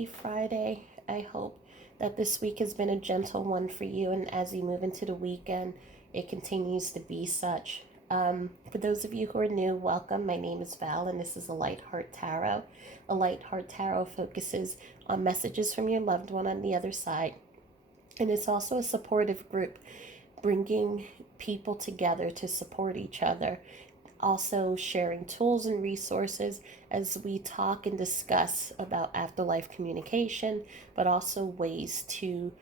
happy Friday. I hope that this week has been a gentle one for you, and as you move into the weekend, it continues to be such. For those of you who are new, welcome. My name is Val, and this is a Light Heart Tarot. A Light Heart Tarot focuses on messages from your loved one on the other side, and it's also a supportive group, bringing people together to support each other, also sharing tools and resources as we talk and discuss about afterlife communication, but also ways to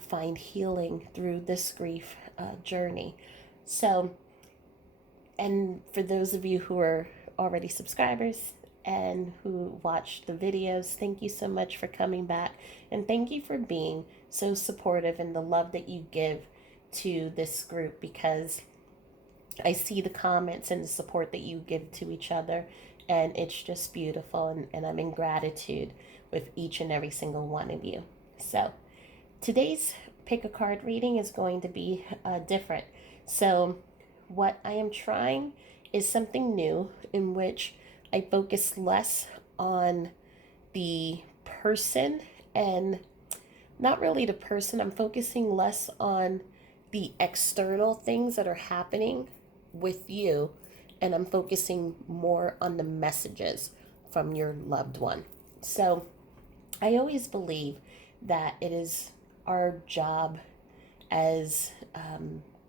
find healing through this grief journey. So, and for those of you who are already subscribers and who watch the videos, thank you so much for coming back, and thank you for being so supportive and the love that you give to this group, because I see the comments and the support that you give to each other, and it's just beautiful. And I'm in gratitude with each and every single one of you. So, today's pick a card reading is going to be different. So, what I am trying is something new in which I focus less on the person, and not really the person, I'm focusing less on the external things that are happening with you, and I'm focusing more on the messages from your loved one. So I always believe that it is our job as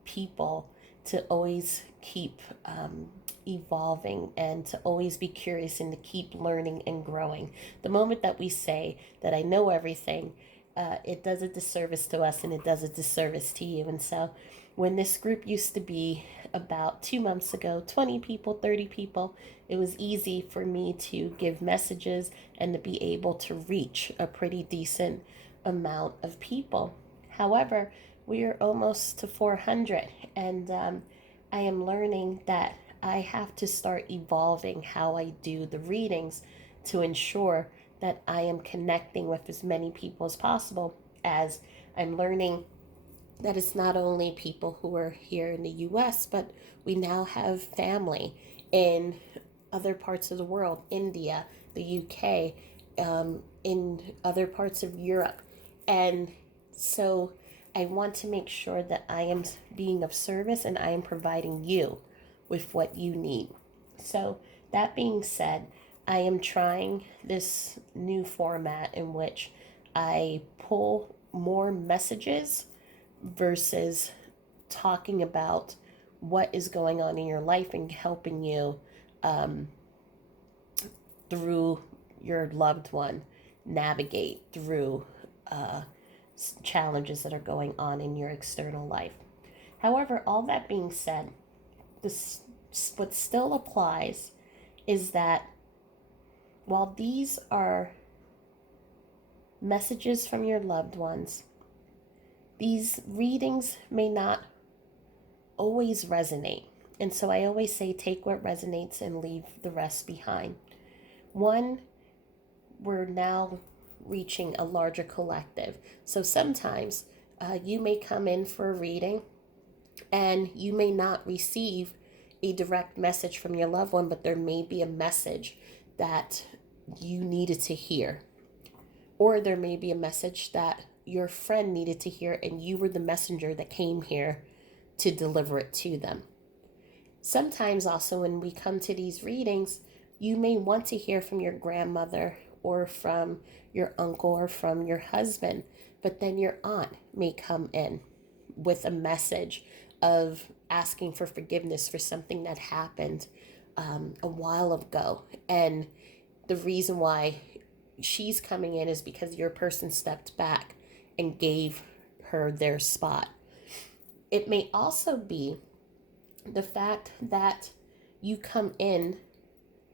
people to always keep evolving, and to always be curious, and to keep learning and growing. The moment that we say that I know everything, it does a disservice to us, and it does a disservice to you. And so when this group used to be about 2 months ago, 20 people, 30 people, it was easy for me to give messages and to be able to reach a pretty decent amount of people. However, we are almost to 400, and I am learning that I have to start evolving how I do the readings to ensure that I am connecting with as many people as possible, as I'm learning that it's not only people who are here in the US, but we now have family in other parts of the world, India, the UK, in other parts of Europe. And so I want to make sure that I am being of service, and I am providing you with what you need. So, that being said, I am trying this new format in which I pull more messages versus talking about what is going on in your life and helping you um, through your loved one navigate through uh, challenges that are going on in your external life. However, all that being said, this what still applies is that while these are messages from your loved ones, these readings may not always resonate. And so I always say take what resonates and leave the rest behind. One, we're now reaching a larger collective. So sometimes you may come in for a reading and you may not receive a direct message from your loved one, but there may be a message that you needed to hear. Or there may be a message that your friend needed to hear, and you were the messenger that came here to deliver it to them. Sometimes also when we come to these readings, you may want to hear from your grandmother or from your uncle or from your husband, but then your aunt may come in with a message of asking for forgiveness for something that happened a while ago. And the reason why she's coming in is because your person stepped back and gave her their spot. It may also be the fact that you come in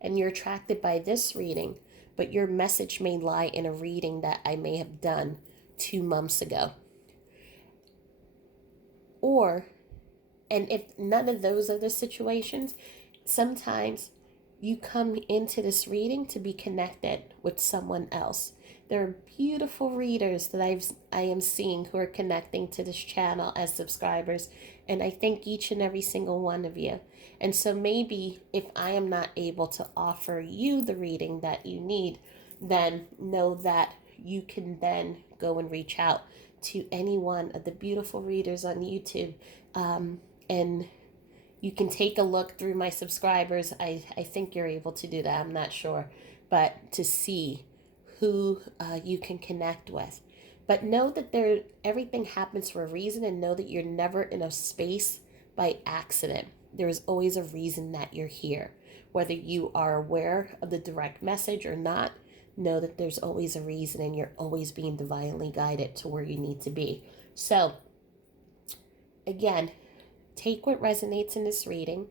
and you're attracted by this reading, but your message may lie in a reading that I may have done 2 months ago. Or, and if none of those are the situations, sometimes you come into this reading to be connected with someone else. There are beautiful readers that I am seeing who are connecting to this channel as subscribers, and I thank each and every single one of you. And so maybe if I am not able to offer you the reading that you need, then know that you can then go and reach out to any one of the beautiful readers on YouTube. And you can take a look through my subscribers. I think you're able to do that. I'm not sure. But to see who you can connect with. But know that everything happens for a reason, and know that you're never in a space by accident. There is always a reason that you're here. Whether you are aware of the direct message or not, know that there's always a reason, and you're always being divinely guided to where you need to be. So, again, take what resonates in this reading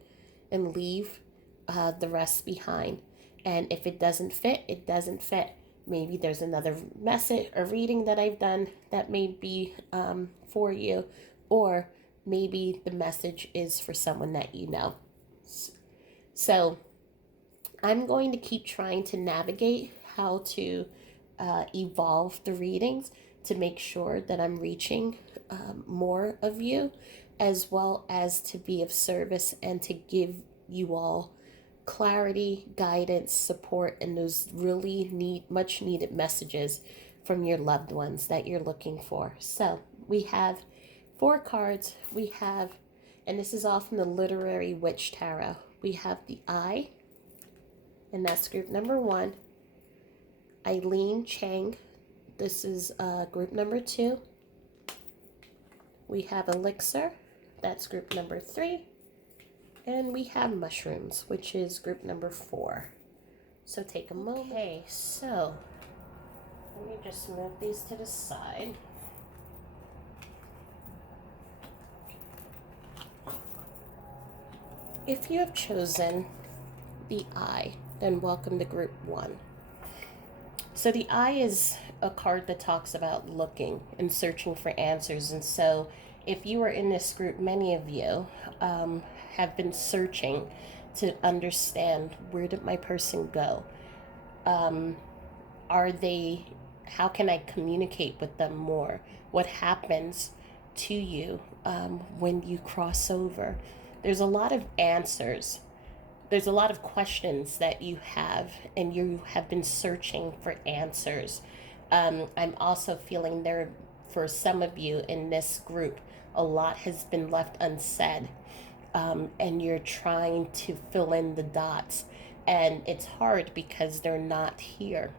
and leave the rest behind. And if it doesn't fit, it doesn't fit. Maybe there's another message or reading that I've done that may be for you, or maybe the message is for someone that you know. So I'm going to keep trying to navigate how to evolve the readings to make sure that I'm reaching more of you, as well as to be of service and to give you all clarity, guidance, support, and those really much needed messages from your loved ones that you're looking for. So we have 4 cards. We have, and this is all from the Literary Witch Tarot. We have the Eye, and that's group number 1. Eileen Chang. This is group number 2. We have Elixir. That's group number 3. And we have Mushrooms, which is group number 4. So take a moment. Okay, so let me just move these to the side. If you have chosen the Eye, then welcome to group 1. So the Eye is a card that talks about looking and searching for answers. And so if you are in this group, many of you have been searching to understand, where did my person go? How can I communicate with them more? What happens to you when you cross over? There's a lot of answers. There's a lot of questions that you have, and you have been searching for answers. I'm also feeling there, for some of you in this group, a lot has been left unsaid, and you're trying to fill in the dots, and it's hard because they're not here.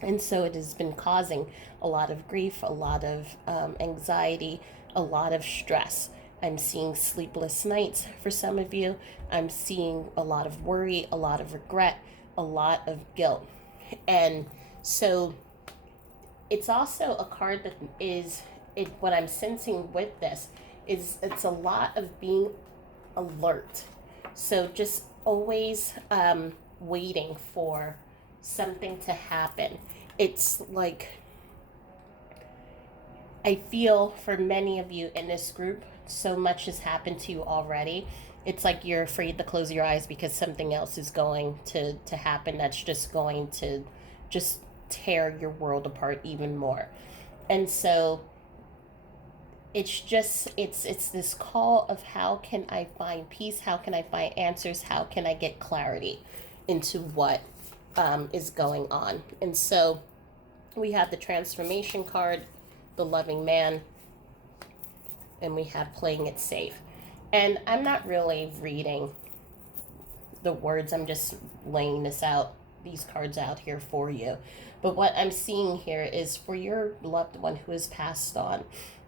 And so it has been causing a lot of grief, a lot of anxiety, a lot of stress. I'm seeing sleepless nights for some of you. I'm seeing a lot of worry, a lot of regret, a lot of guilt. And so it's also a card that what I'm sensing with this is it's a lot of being alert. So just always waiting for something to happen. It's like, I feel for many of you in this group, so much has happened to you already. It's like you're afraid to close your eyes because something else is going to happen that's just going to just tear your world apart even more. And so it's this call of, how can I find peace? How can I find answers? How can I get clarity into what is going on? And so we have the Transformation card, the Loving Man, and we have Playing It Safe. And I'm not really reading the words, I'm just laying these cards out here for you. But what I'm seeing here is, for your loved one who has passed on,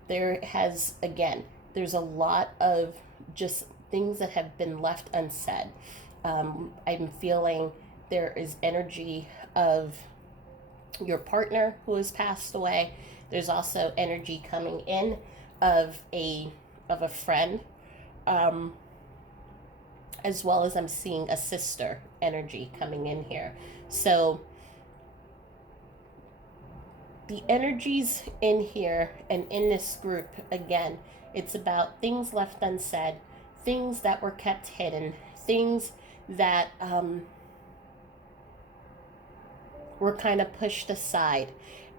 there's a lot of just things that have been left unsaid. I'm feeling there is energy of your partner who has passed away. There's also energy coming in of a friend, as well as I'm seeing a sister energy coming in here. So the energies in here and in this group, again, it's about things left unsaid, things that were kept hidden, things that were kind of pushed aside.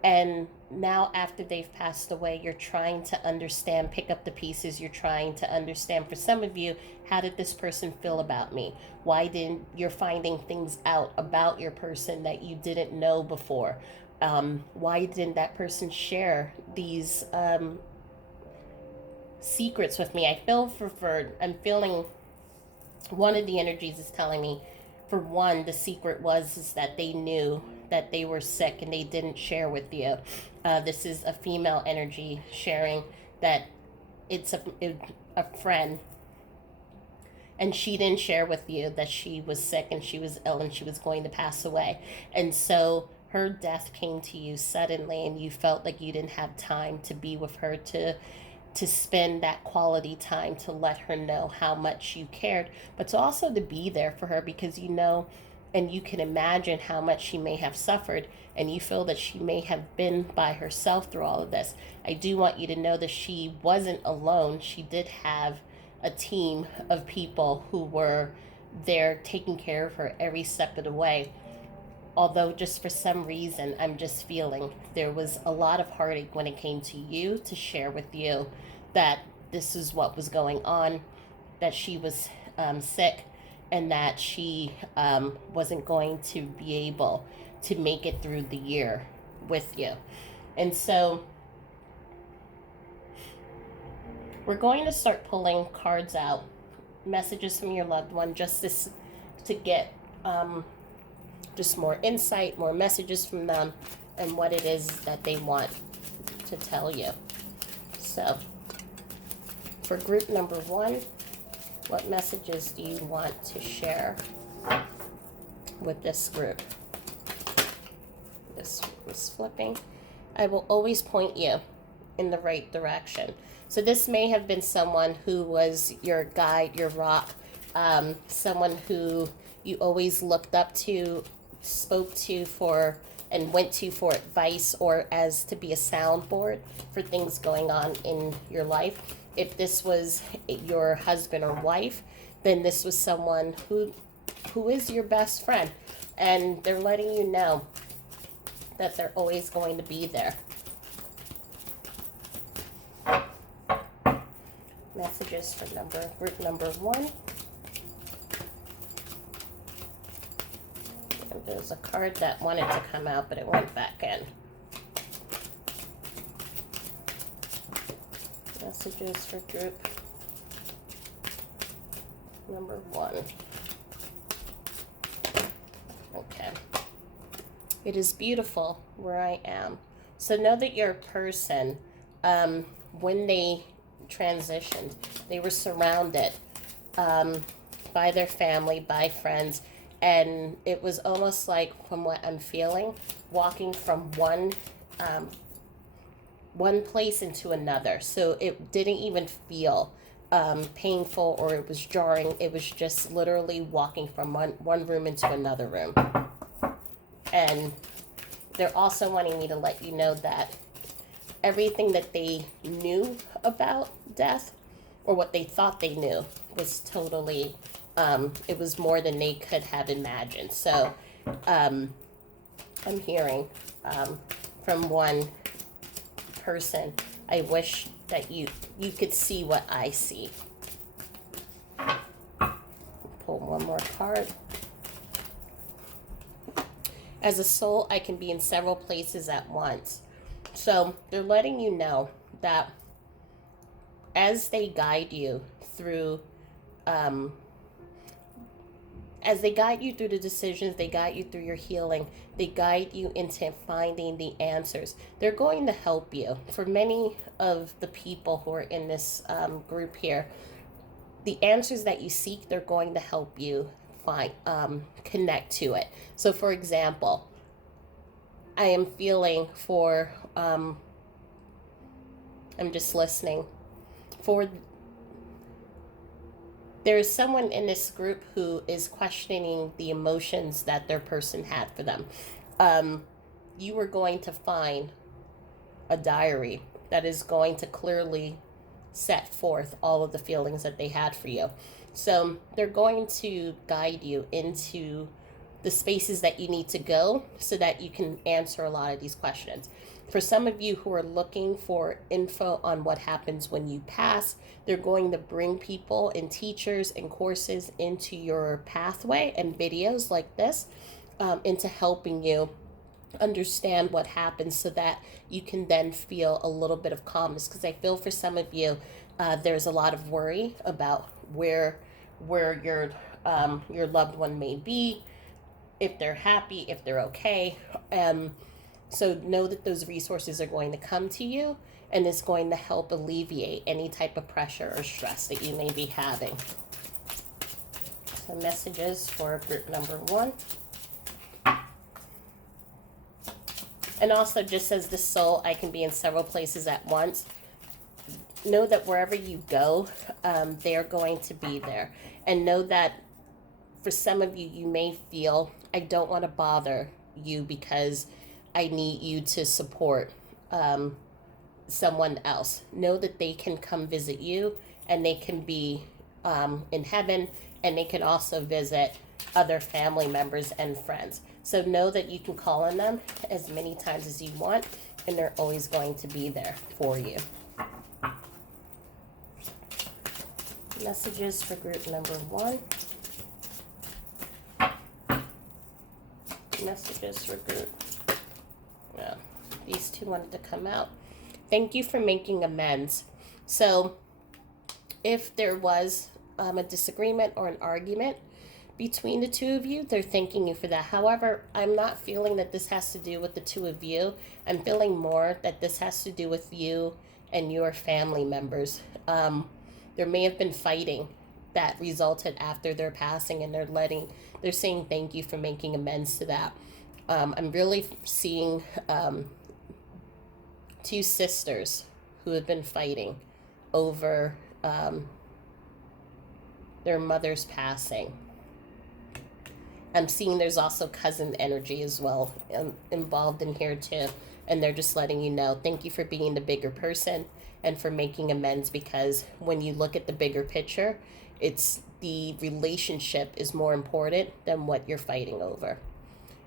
And now, after they've passed away, you're trying to understand, pick up the pieces. You're trying to understand, for some of you, how did this person feel about me? Why didn't you're finding things out about your person that you didn't know before? Why didn't that person share these secrets with me? I feel I'm feeling one of the energies is telling me, for one, the secret was is that they knew that they were sick and they didn't share with you. This is a female energy sharing that it's a friend, and she didn't share with you that she was sick and she was ill and she was going to pass away. And so her death came to you suddenly, and you felt like you didn't have time to be with her, to spend that quality time to let her know how much you cared, but to also to be there for her, because you know and you can imagine how much she may have suffered, and you feel that she may have been by herself through all of this. I do want you to know that she wasn't alone. She did have a team of people who were there taking care of her every step of the way. Although, just for some reason, I'm just feeling there was a lot of heartache when it came to you to share with you that this is what was going on, that she was sick, and that she wasn't going to be able to make it through the year with you. And so we're going to start pulling cards out, messages from your loved one, just this, to get just more insight, more messages from them, and what it is that they want to tell you. So, for group number 1, what messages do you want to share with this group? This was flipping. I will always point you in the right direction. So this may have been someone who was your guide, your rock, someone who you always looked up to, spoke to for, and went to for advice, or as to be a soundboard for things going on in your life. If this was your husband or wife, then this was someone who is your best friend, and they're letting you know that they're always going to be there. Messages for group number 1. And there's a card that wanted to come out, but it went back in. Messages for group number 1. Okay. It is beautiful where I am. So know that your person, when they transitioned, they were surrounded by their family, by friends, and it was almost like, from what I'm feeling, walking from one place into another. So it didn't even feel painful or it was jarring. It was just literally walking from one room into another room. And they're also wanting me to let you know that everything that they knew about death, or what they thought they knew, was totally, it was more than they could have imagined. So I'm hearing from one person, I wish that you could see what I see. Pull one more card. As a soul, I can be in several places at once. So they're letting you know that as they guide you through, as they guide you through the decisions, they guide you through your healing, they guide you into finding the answers. They're going to help you. For many of the people who are in this group here, the answers that you seek, they're going to help you find, connect to it. So for example, I am feeling for, I'm just listening, for, there is someone in this group who is questioning the emotions that their person had for them. You are going to find a diary that is going to clearly set forth all of the feelings that they had for you. So they're going to guide you into the spaces that you need to go so that you can answer a lot of these questions. For some of you who are looking for info on what happens when you pass, they're going to bring people and teachers and courses into your pathway and videos like this, into helping you understand what happens so that you can then feel a little bit of calmness. Because I feel for some of you, there's a lot of worry about where your loved one may be, if they're happy, if they're okay. So know that those resources are going to come to you, and it's going to help alleviate any type of pressure or stress that you may be having. So messages for group number 1. And also, just as the soul, I can be in several places at once. Know that wherever you go, they're going to be there. And know that for some of you, you may feel, I don't want to bother you because I need you to support someone else. Know that they can come visit you, and they can be in heaven, and they can also visit other family members and friends. So know that you can call on them as many times as you want, and they're always going to be there for you. Messages for group number 1. Messages for group. Yeah, these two wanted to come out. Thank you for making amends. So if there was a disagreement or an argument between the two of you, they're thanking you for that. However, I'm not feeling that this has to do with the two of you. I'm feeling more that this has to do with you and your family members. There may have been fighting that resulted after their passing, and they're saying thank you for making amends to that. I'm really seeing 2 sisters who have been fighting over their mother's passing. I'm seeing there's also cousin energy as well involved in here too. And they're just letting you know, thank you for being the bigger person and for making amends, because when you look at the bigger picture, it's the relationship is more important than what you're fighting over.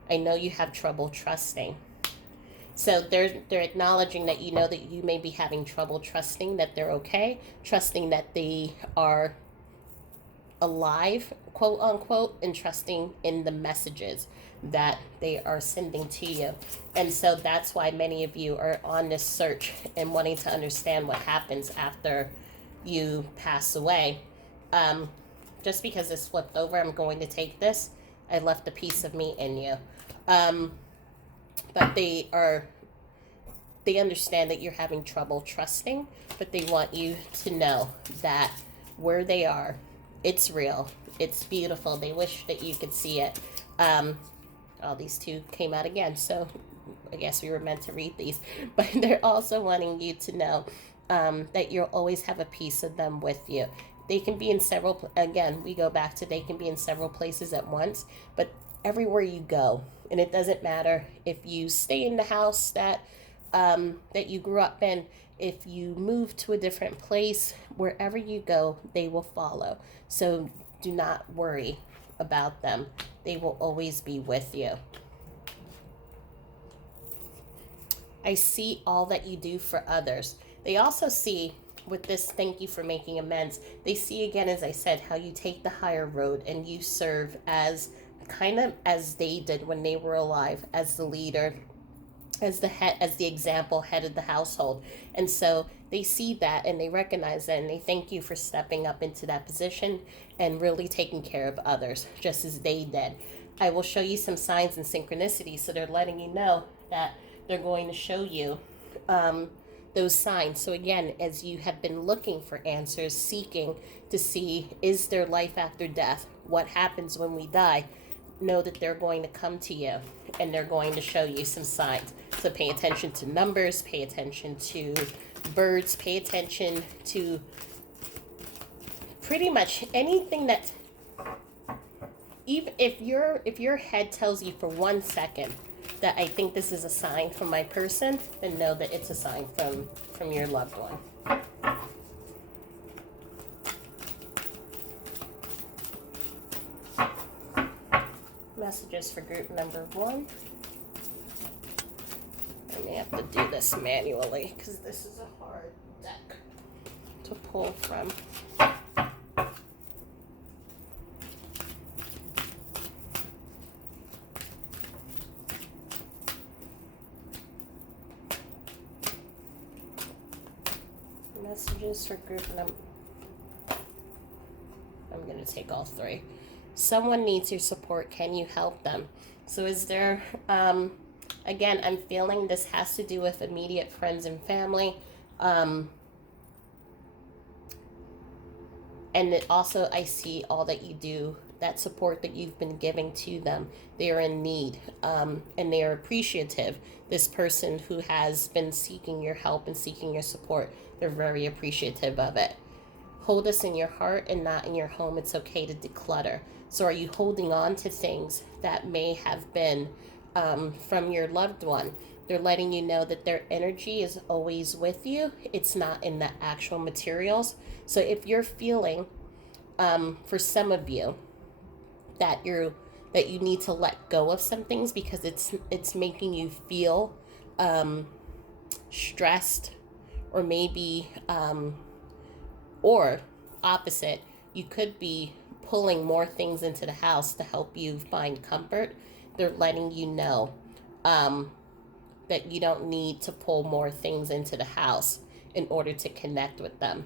I know you have trouble trusting. So they're acknowledging that you know that you may be having trouble trusting that they're okay, trusting that they are alive, quote unquote, and trusting in the messages that they are sending to you. And so that's why many of you are on this search and wanting to understand what happens after you pass away. Just because it's flipped over, I'm going to take this. I left a piece of me in you. But they understand that you're having trouble trusting, but they want you to know that where they are, it's real, it's beautiful. They wish that you could see it. All these 2 came out again, so I guess we were meant to read these. But they're also wanting you to know that you'll always have a piece of them with you. They can be in several, again, we go back to they can be in several places at once, but everywhere you go, and it doesn't matter if you stay in the house that you grew up in, if you move to a different place, wherever you go, they will follow. So do not worry about them. They will always be with you. I see all that you do for others. They also see, with this thank you for making amends, they see again, as I said, how you take the higher road and you serve as kind of as they did when they were alive, as the leader, as the head, as the example head of the household. And so they see that and they recognize that, and they thank you for stepping up into that position and really taking care of others just as they did. I will show you some signs and synchronicities. So they're letting you know that they're going to show you those signs. So again, as you have been looking for answers, seeking to see, is there life after death? What happens when we die? Know that they're going to come to you and they're going to show you some signs. So pay attention to numbers, pay attention to birds, pay attention to pretty much anything that, even if your head tells you for 1 second that I think this is a sign from my person, then know that it's a sign from your loved one. Messages for group number 1. I may have to do this manually because this is a hard deck to pull from. messages for group number. I'm going to take all three. Someone needs your support. Can you help them? So is there, again, I'm feeling this has to do with immediate friends and family. And it also, I see all that you do, that support that you've been giving to them. They are in need, and they are appreciative. This person who has been seeking your help and seeking your support, they're very appreciative of it. Hold us in your heart and not in your home. It's okay to declutter. So are you holding on to things that may have been from your loved one? They're letting you know that their energy is always with you. It's not in the actual materials. So if you're feeling, for some of you, that you need to let go of some things because it's making you feel stressed, or maybe or opposite, you could be pulling more things into the house to help you find comfort. They're letting you know that you don't need to pull more things into the house in order to connect with them.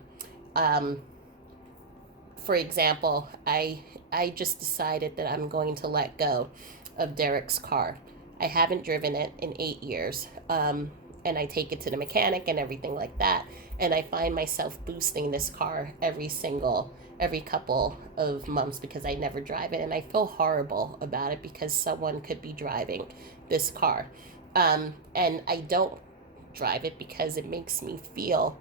For example, I just decided that I'm going to let go of Derek's car. I haven't driven it in 8 years, and I take it to the mechanic and everything like that. And I find myself boosting this car every couple of months because I never drive it. And I feel horrible about it because someone could be driving this car. And I don't drive it because it makes me feel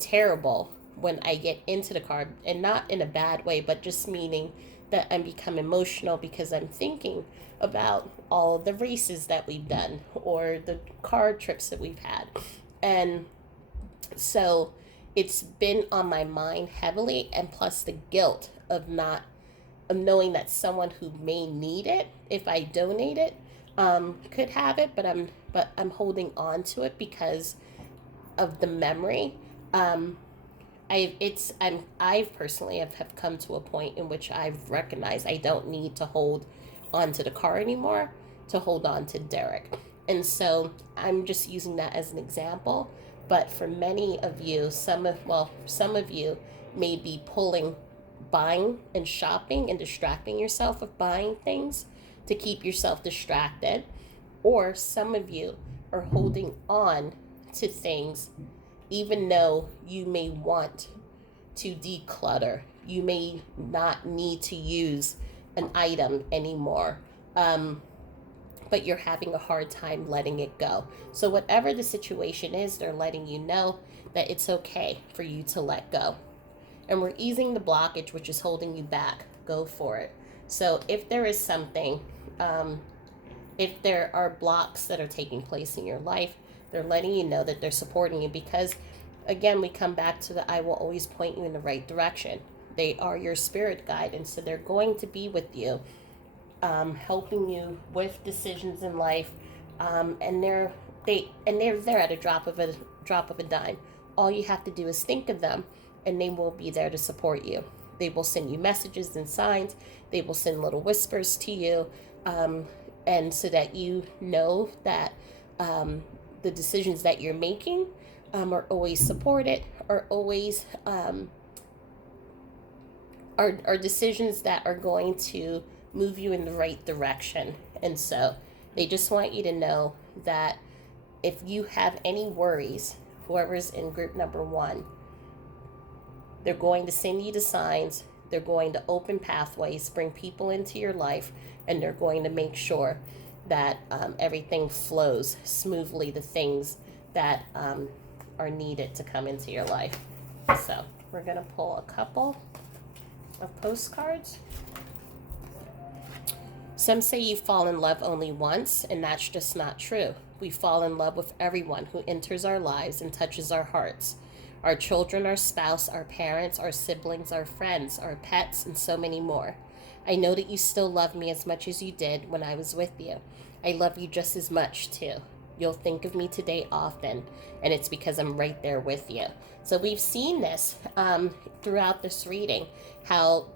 terrible when I get into the car, and not in a bad way, but just meaning that I'm become emotional because I'm thinking about all the races that we've done or the car trips that we've had. And so it's been on my mind heavily, and plus the guilt of knowing that someone who may need it, if I donate it, could have it, but I'm holding on to it because of the memory. I personally have come to a point in which I've recognized I don't need to hold on to the car anymore to hold on to Derek. And so I'm just using that as an example. But for many of you, some of you may be buying and shopping and distracting yourself with buying things to keep yourself distracted. Or some of you are holding on to things even though you may want to declutter. You may not need to use an item anymore, but you're having a hard time letting it go. So whatever the situation is, they're letting you know that it's okay for you to let go. And we're easing the blockage, which is holding you back. Go for it. So if there is something, if there are blocks that are taking place in your life, they're letting you know that they're supporting you, because again, we come back to the I will always point you in the right direction. They are your spirit guide, and so they're going to be with you, helping you with decisions in life, and they're there at a drop of a dime. All you have to do is think of them, and they will be there to support you. They will send you messages and signs. They will send little whispers to you, and so that you know that the decisions that you're making are always supported, are always are decisions that are going to move you in the right direction. And so they just want you to know that if you have any worries, whoever's in group number 1, they're going to send you the signs. They're going to open pathways, bring people into your life, and they're going to make sure that everything flows smoothly, the things that are needed to come into your life. So we're going to pull a couple of postcards. Some say you fall in love only once, and that's just not true. We fall in love with everyone who enters our lives and touches our hearts. Our children, our spouse, our parents, our siblings, our friends, our pets, and so many more. I know that you still love me as much as you did when I was with you. I love you just as much, too. You'll think of me today often, and it's because I'm right there with you. So we've seen this throughout this reading, how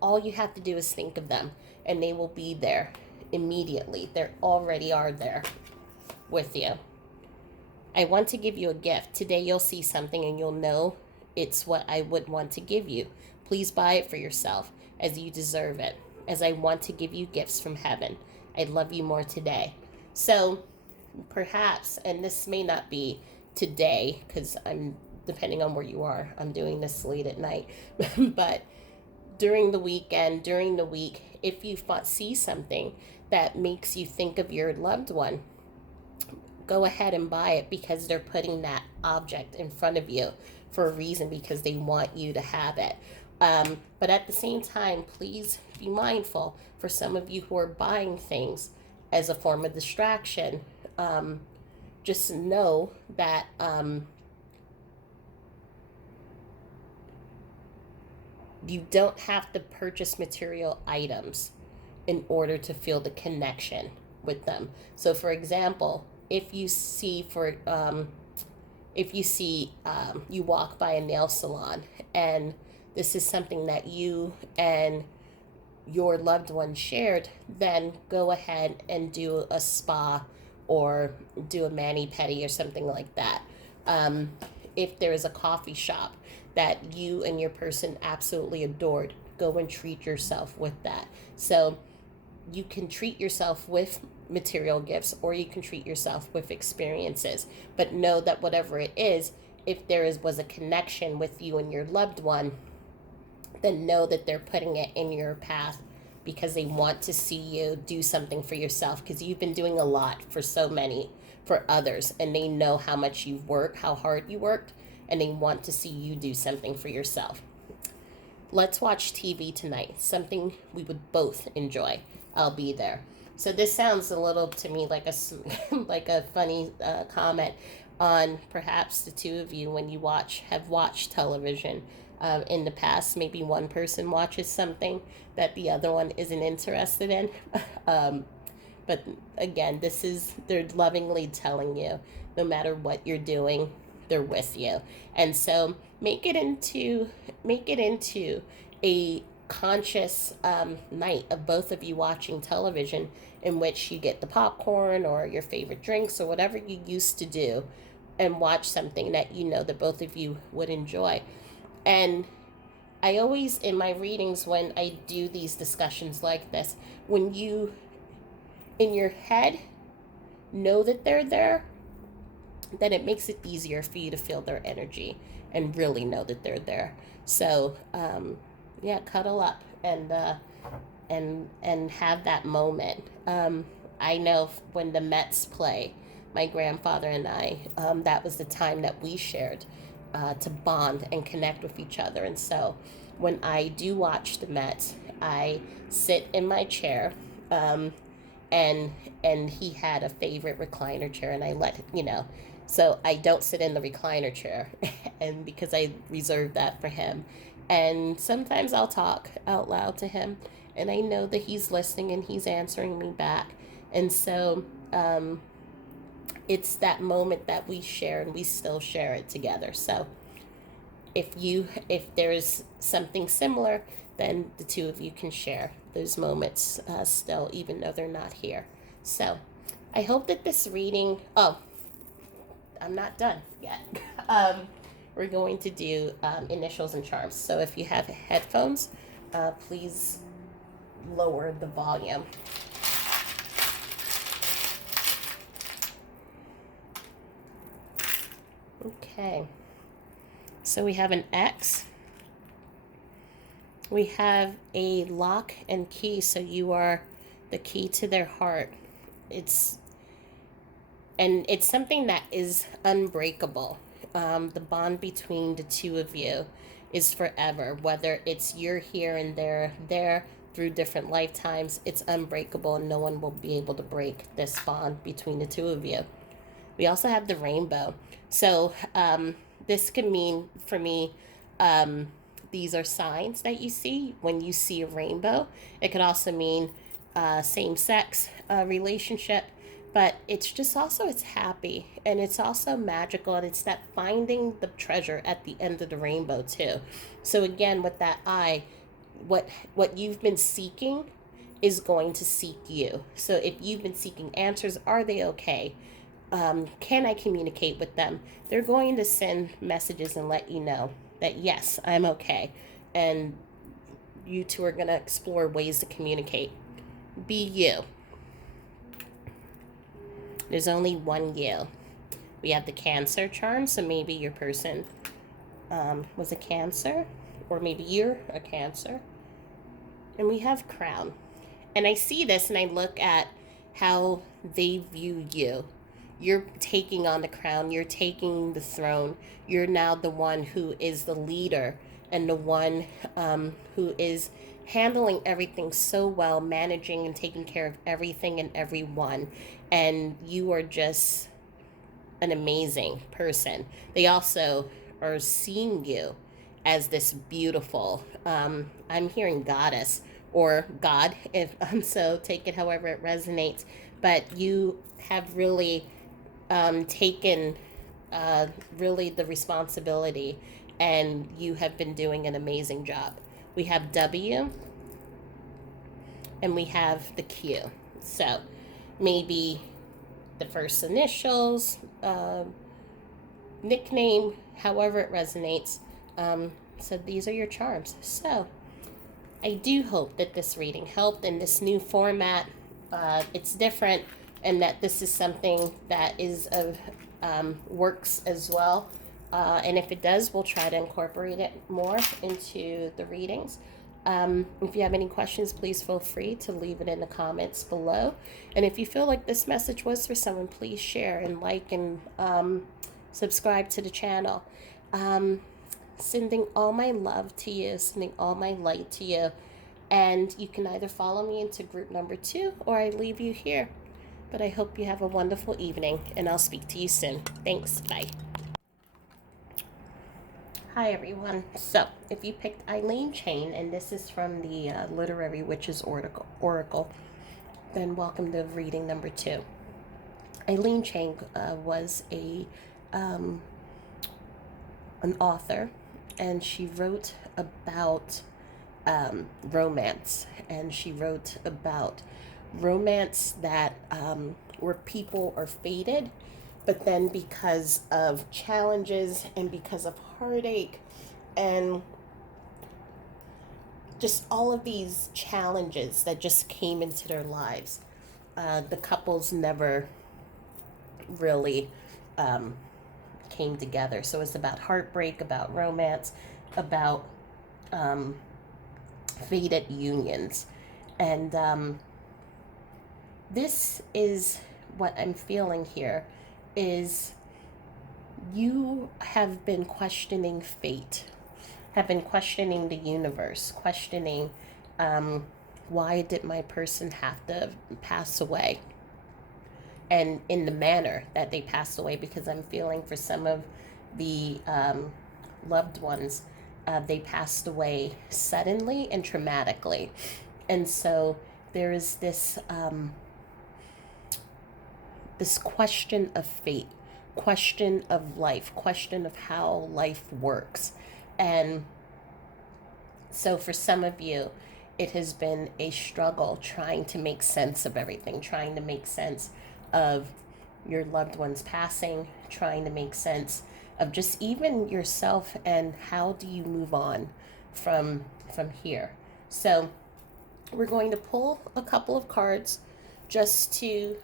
all you have to do is think of them, and they will be there immediately. They already are there with you. I want to give you a gift. Today you'll see something and you'll know it's what I would want to give you. Please buy it for yourself, as you deserve it, as I want to give you gifts from heaven. I love you more today. So perhaps, and this may not be today, because I'm, depending on where you are, I'm doing this late at night, but during the weekend, during the week, if you see something that makes you think of your loved one, go ahead and buy it, because they're putting that object in front of you for a reason, because they want you to have it. But at the same time, please be mindful for some of you who are buying things as a form of distraction. Just know that you don't have to purchase material items in order to feel the connection with them. So, for example, if you see, you walk by a nail salon, and this is something that you and your loved one shared, then go ahead and do a spa or do a mani-pedi or something like that. If there is a coffee shop that you and your person absolutely adored, go and treat yourself with that. So you can treat yourself with material gifts, or you can treat yourself with experiences. But know that whatever it is, if was a connection with you and your loved one, then know that they're putting it in your path because they want to see you do something for yourself, because you've been doing a lot for others, and they know how much you've worked, how hard you worked, and they want to see you do something for yourself. Let's watch TV tonight, something we would both enjoy. I'll be there. So this sounds a little to me like a like a funny comment on perhaps the two of you, when you have watched television in the past. Maybe one person watches something that the other one isn't interested in. But again, they're lovingly telling you, no matter what you're doing, they're with you. And so make it into a conscious night of both of you watching television, in which you get the popcorn or your favorite drinks or whatever you used to do, and watch something that you know that both of you would enjoy. And I always, in my readings, when I do these discussions like this, when you, in your head, know that they're there, then it makes it easier for you to feel their energy and really know that they're there. So, yeah, cuddle up and have that moment. I know when the Mets play, my grandfather and I, that was the time that we shared to bond and connect with each other. And so when I do watch the Mets, I sit in my chair, and he had a favorite recliner chair, and I let so I don't sit in the recliner chair, and because I reserve that for him. And sometimes I'll talk out loud to him, and I know that he's listening and he's answering me back. And so it's that moment that we share, and we still share it together. So if there's something similar, then the two of you can share those moments still, even though they're not here. So I hope that this reading, I'm not done yet. We're going to do initials and charms. So if you have headphones, please lower the volume. Okay. So we have an X. We have a lock and key. So you are the key to their heart. It's something that is unbreakable. The bond between the two of you is forever. Whether it's you're here and they're there through different lifetimes, it's unbreakable, and no one will be able to break this bond between the two of you. We also have the rainbow. So this could mean, for me, these are signs that you see when you see a rainbow. It could also mean same-sex relationship. But it's just also, it's happy, and it's also magical, and it's that finding the treasure at the end of the rainbow too. So again, with that eye, what you've been seeking is going to seek you. So if you've been seeking answers, are they okay? Can I communicate with them? They're going to send messages and let you know. that yes, I'm okay. And you two are going to explore ways to communicate. Be you. There's only one you. We have the Cancer charm, so maybe your person was a Cancer, or maybe you're a Cancer. And we have Crown. And I see this and I look at how they view you. You're taking on the crown, you're taking the throne. You're now the one who is the leader and the one who is handling everything so well, managing and taking care of everything and everyone. And you are just an amazing person. They also are seeing you as this beautiful, I'm hearing goddess or God, if so take it however it resonates. But you have really taken really the responsibility, and you have been doing an amazing job. We have W and we have the Q. So maybe the first initials, nickname, however it resonates. So these are your charms. So I do hope that this reading helped in this new format. It's different, and that this is something that is of works as well. And if it does, we'll try to incorporate it more into the readings. If you have any questions, please feel free to leave it in the comments below. And if you feel like this message was for someone, please share and like and subscribe to the channel. Sending all my love to you, sending all my light to you. And you can either follow me into group number 2 or I leave you here. But I hope you have a wonderful evening, and I'll speak to you soon. Thanks. Bye. Hi, everyone. So, if you picked Eileen Chang, and this is from the Literary Witches Oracle, then welcome to reading number 2. Eileen Chang was an author, and she wrote about romance, and she wrote about romance that where people are fated, but then because of challenges and because of heartache and just all of these challenges that just came into their lives, the couples never really came together. So it's about heartbreak, about romance, about fated unions. And this is what I'm feeling here, is you have been questioning fate, have been questioning the universe, questioning why did my person have to pass away, and in the manner that they passed away, because I'm feeling for some of the loved ones, they passed away suddenly and traumatically. And so there is this this question of fate, question of life, question of how life works. And so for some of you, it has been a struggle trying to make sense of everything, trying to make sense of your loved ones passing, trying to make sense of just even yourself, and how do you move on from here. So we're going to pull a couple of cards just to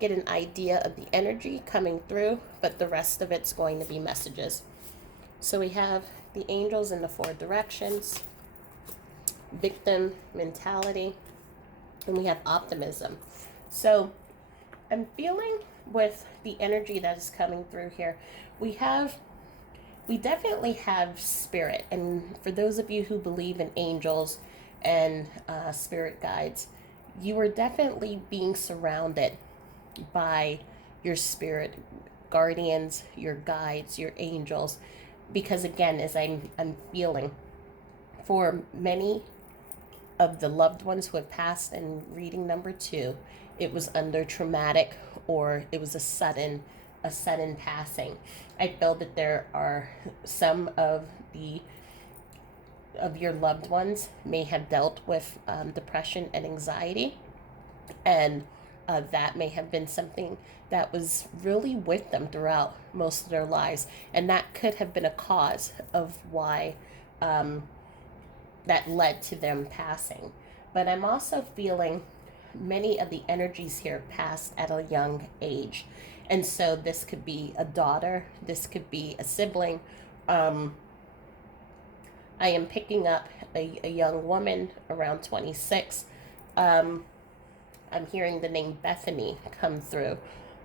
get an idea of the energy coming through, but the rest of it's going to be messages. So we have the angels in the 4 directions, victim mentality, and we have optimism. So I'm feeling with the energy that is coming through here, we definitely have spirit. And for those of you who believe in angels and spirit guides, you are definitely being surrounded by your spirit guardians, your guides, your angels. Because again, as I'm feeling for many of the loved ones who have passed in reading number 2, it was under traumatic, or it was a sudden passing. I feel that there are some of your loved ones may have dealt with depression and anxiety, and that may have been something that was really with them throughout most of their lives, and that could have been a cause of why um, that led to them passing. But I'm also feeling many of the energies here passed at a young age. And so this could be a daughter, this could be a sibling. Um, I am picking up a young woman around 26. Um, I'm hearing the name Bethany come through.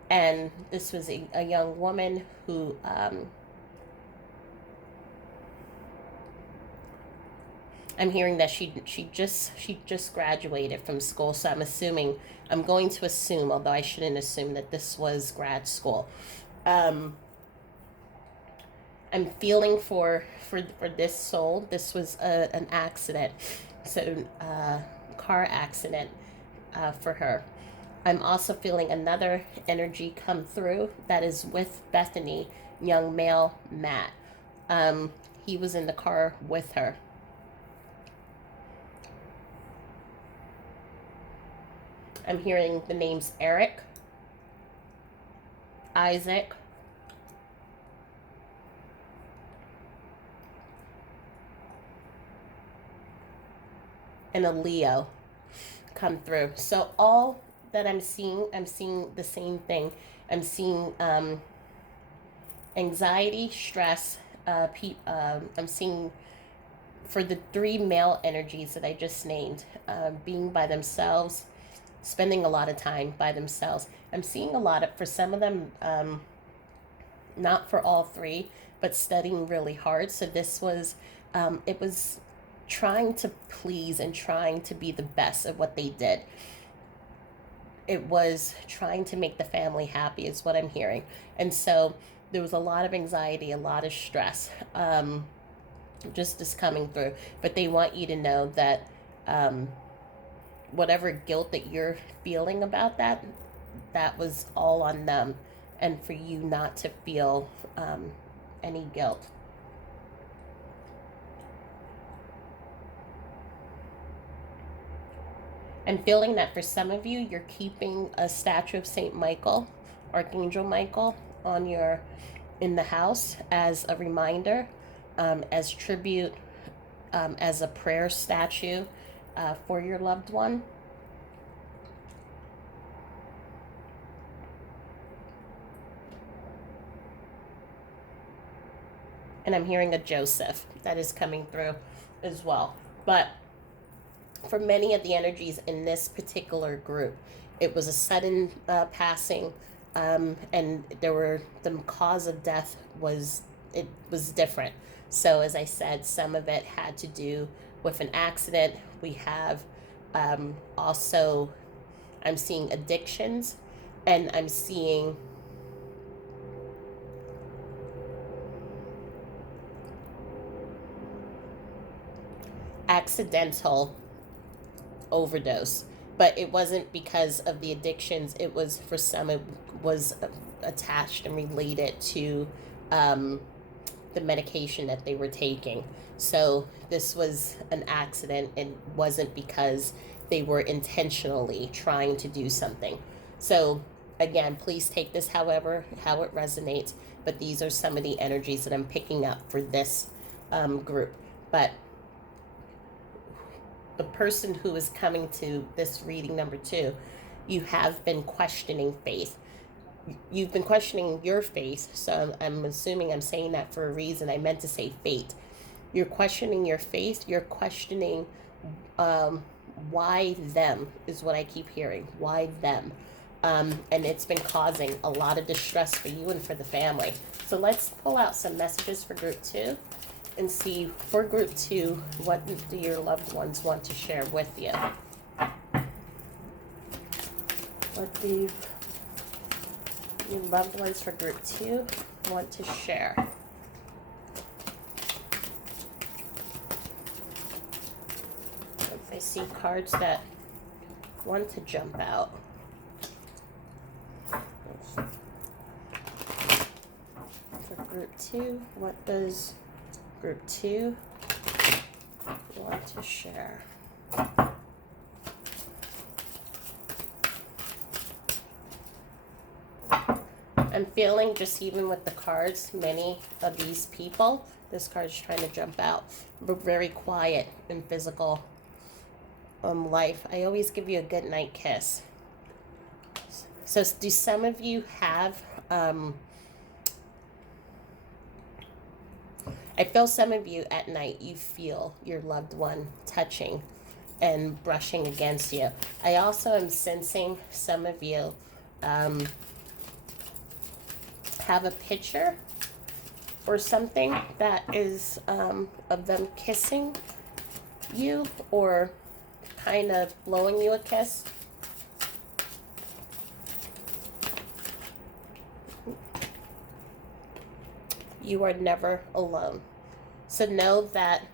And this was a young woman who I'm hearing that she just graduated from school, so I'm going to assume, although I shouldn't assume, that this was grad school. Um, I'm feeling for this soul. This was an accident, so car accident for her. I'm also feeling another energy come through that is with Bethany, young male Matt. He was in the car with her. I'm hearing the names Eric, Isaac, and a Leo come through. So all that I'm seeing the same thing. I'm seeing anxiety, stress. I'm seeing for the three male energies that I just named, being by themselves, spending a lot of time by themselves. I'm seeing a lot of, for some of them, not for all three, but studying really hard. So this was, it was trying to please and trying to be the best at what they did. It was trying to make the family happy, is what I'm hearing. And so there was a lot of anxiety, a lot of stress, just coming through. But they want you to know that whatever guilt that you're feeling about that, that was all on them, and for you not to feel any guilt. I'm feeling that for some of you, you're keeping a statue of Saint Michael, Archangel Michael, on your in the house as a reminder, as tribute, as a prayer statue for your loved one. And I'm hearing a Joseph that is coming through as well. But for many of the energies in this particular group, it was a sudden passing, and the cause of death was different. So as I said, some of it had to do with an accident. We have also, I'm seeing addictions, and I'm seeing accidental overdose, but it wasn't because of the addictions. It was, for some, it was attached and related to the medication that they were taking. So this was an accident. It wasn't because they were intentionally trying to do something. So again, please take this how it resonates, but these are some of the energies that I'm picking up for this group. But the person who is coming to this reading number 2, you have been questioning faith. You've been questioning your faith, so I'm assuming I'm saying that for a reason. I meant to say fate. You're questioning your faith. You're questioning why them, is what I keep hearing. Why them? And it's been causing a lot of distress for you and for the family. So let's pull out some messages for group 2. And see, for group 2, what do your loved ones want to share with you? What do your loved ones for group 2 want to share? If I see cards that want to jump out. For group 2, what does group 2 want to share? I'm feeling, just even with the cards, many of these people, this card's trying to jump out, but very quiet in physical life. I always give you a good night kiss. So do some of you have, I feel some of you at night, you feel your loved one touching and brushing against you. I also am sensing some of you have a picture or something that is of them kissing you or kind of blowing you a kiss. You are never alone. So know that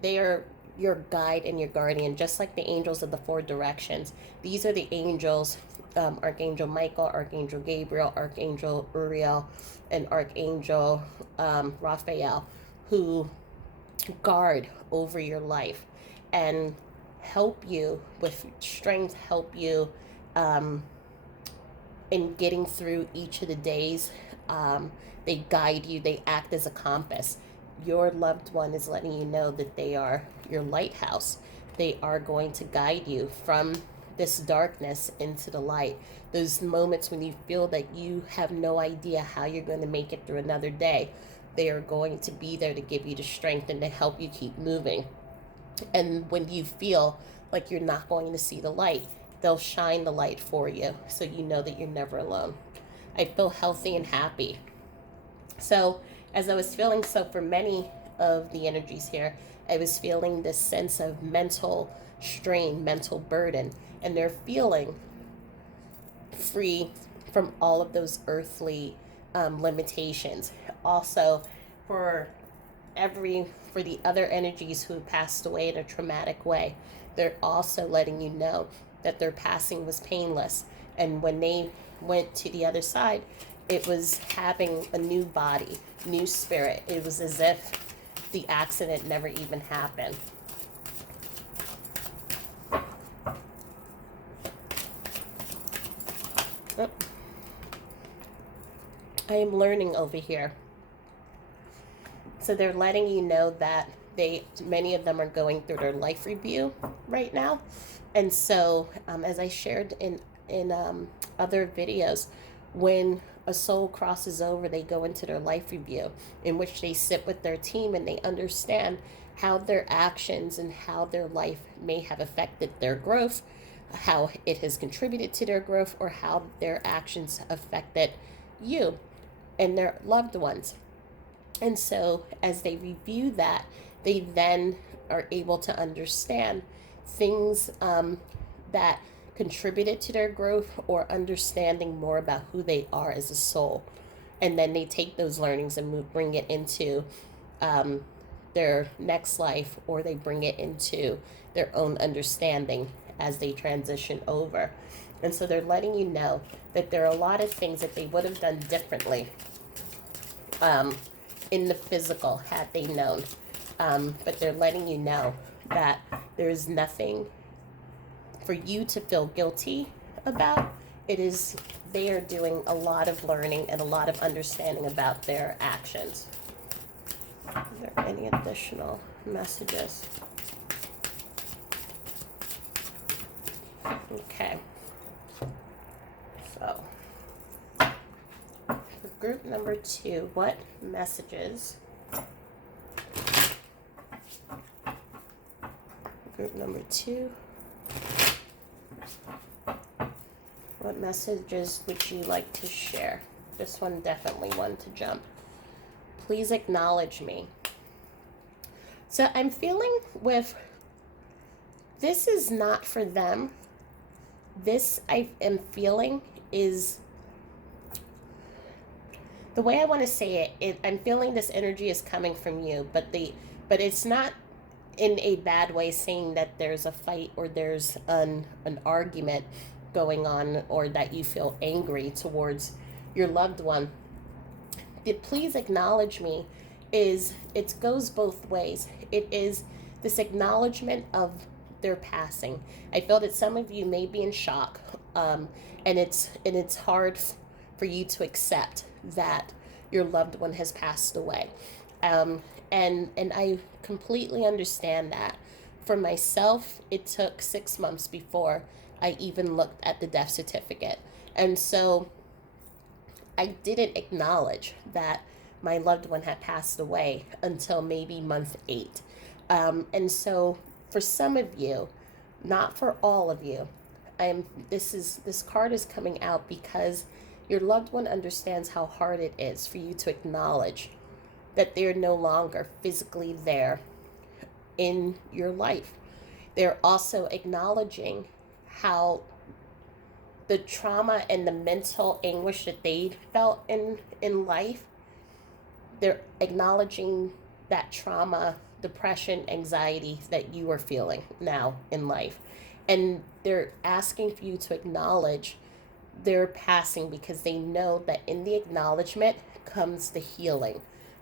they are your guide and your guardian, just like the angels of the four directions. These are the angels, Archangel Michael, Archangel Gabriel, Archangel Uriel, and Archangel Raphael, who guard over your life and help you with strength, help you in getting through each of the days. They guide you, they act as a compass. Your loved one is letting you know that they are your lighthouse. They are going to guide you from this darkness into the light. Those moments when you feel that you have no idea how you're going to make it through another day, they are going to be there to give you the strength and to help you keep moving. And when you feel like you're not going to see the light, they'll shine the light for you, so you know that you're never alone. I feel healthy and happy. So as I was feeling, so for many of the energies here, I was feeling this sense of mental strain, mental burden, and they're feeling free from all of those earthly limitations. Also, for the other energies who passed away in a traumatic way, they're also letting you know that their passing was painless. And when they went to the other side, it was having a new body, new spirit. It was as if the accident never even happened. Oh. I am learning over here. So they're letting you know that many of them are going through their life review right now. And so, as I shared in other videos, when a soul crosses over, they go into their life review, in which they sit with their team and they understand how their actions and how their life may have affected their growth, how it has contributed to their growth, or how their actions affected you and their loved ones. And so as they review that, they then are able to understand things that contributed to their growth, or understanding more about who they are as a soul. And then they take those learnings and bring it into their next life, or they bring it into their own understanding as they transition over. And so they're letting you know that there are a lot of things that they would have done differently in the physical had they known. But they're letting you know that there's nothing for you to feel guilty about. It is, they are doing a lot of learning and a lot of understanding about their actions. Are there any additional messages? Okay. So, for group number 2, what messages? Group number 2. What messages would you like to share? This one definitely wanted to jump. Please acknowledge me. So I'm feeling with, this is not for them. This I am feeling is, the way I want to say it, I'm feeling this energy is coming from you, but it's not in a bad way, saying that there's a fight or there's an argument going on, or that you feel angry towards your loved one. The please acknowledge me is, it goes both ways. It is this acknowledgement of their passing. I feel that some of you may be in shock, and it's hard for you to accept that your loved one has passed away. Um, and I completely understand that. For myself, it took 6 months before I even looked at the death certificate. And so I didn't acknowledge that my loved one had passed away until maybe month 8. And so for some of you, not for all of you, this card is coming out because your loved one understands how hard it is for you to acknowledge that they're no longer physically there in your life. They're also acknowledging how the trauma and the mental anguish that they felt in life, they're acknowledging that trauma, depression, anxiety that you are feeling now in life. And they're asking for you to acknowledge their passing because they know that in the acknowledgement comes the healing.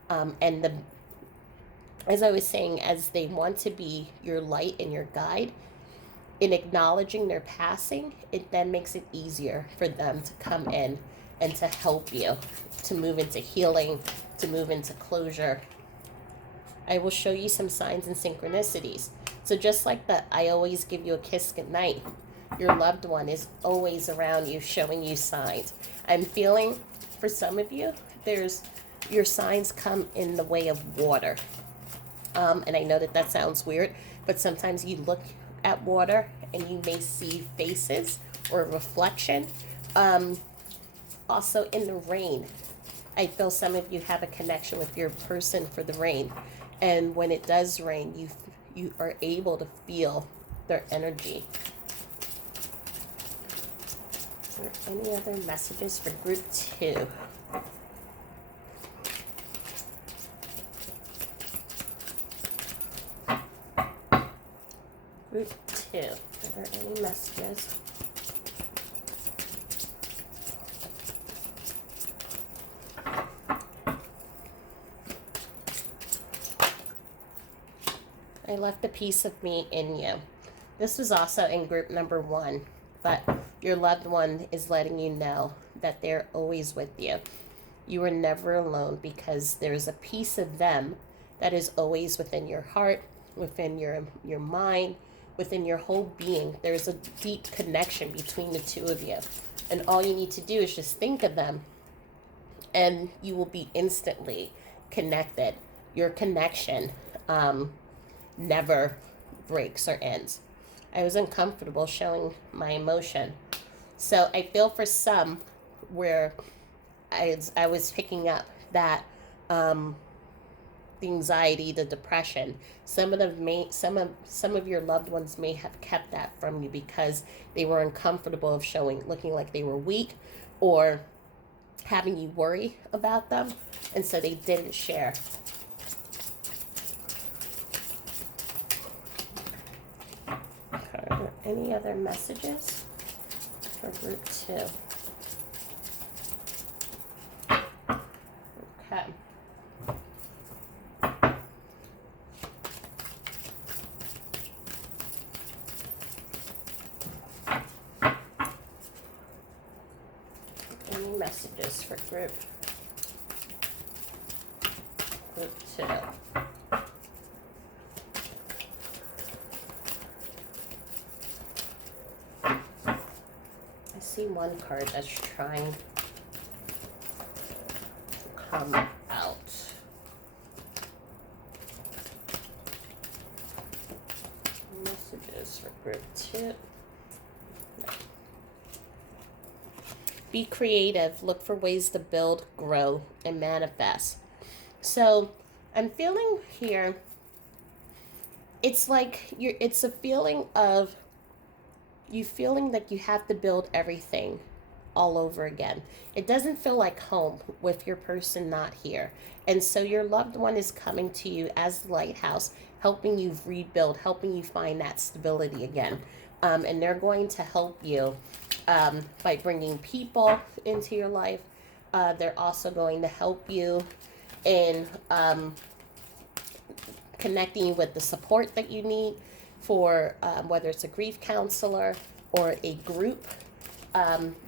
And the as I was saying, as they want to be your light and your guide, in acknowledging their passing, it then makes it easier for them to come in and to help you to move into healing, to move into closure. I will show you some signs and synchronicities. So just like the I always give you a kiss goodnight, your loved one is always around you showing you signs. I'm feeling for some of you, your signs come in the way of water. And I know that sounds weird, but sometimes you look at water and you may see faces or reflection. Also in the rain, I feel some of you have a connection with your person for the rain. And when it does rain, you are able to feel their energy. Are there any other messages for group 2? Group 2. Are there any messages? I left a piece of me in you. This was also in group number 1, but your loved one is letting you know that they're always with you. You are never alone because there's a piece of them that is always within your heart, within your mind, within your whole being. There's a deep connection between the two of you. And all you need to do is just think of them and you will be instantly connected. Your connection never breaks or ends. I was uncomfortable showing my emotion. So I feel for some where I was picking up that the anxiety, the depression, some of your loved ones may have kept that from you because they were uncomfortable of looking like they were weak or having you worry about them, and so they didn't share. Okay. Are there any other messages for group 2? Okay. Any messages for group 2? I see one card that's trying to come out. Messages for group 2. No. Be creative. Look for ways to build, grow, and manifest. So I'm feeling here, it's like it's a feeling of you feeling like you have to build everything all over again. It doesn't feel like home with your person not here. And so your loved one is coming to you as the lighthouse, helping you rebuild, helping you find that stability again. And they're going to help you by bringing people into your life. They're also going to help you in connecting you with the support that you need for whether it's a grief counselor or a group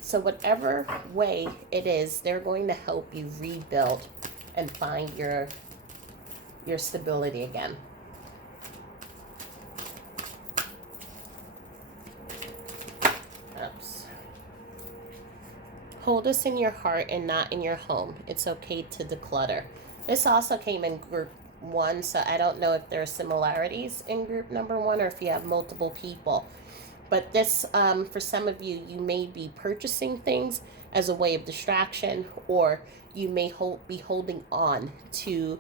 So whatever way it is, they're going to help you rebuild and find your stability again. Oops. Hold this in your heart and not in your home. It's okay to declutter. This also came in group 1, so I don't know if there are similarities in group number 1 or if you have multiple people. But this, for some of you, you may be purchasing things as a way of distraction, or you may be holding on to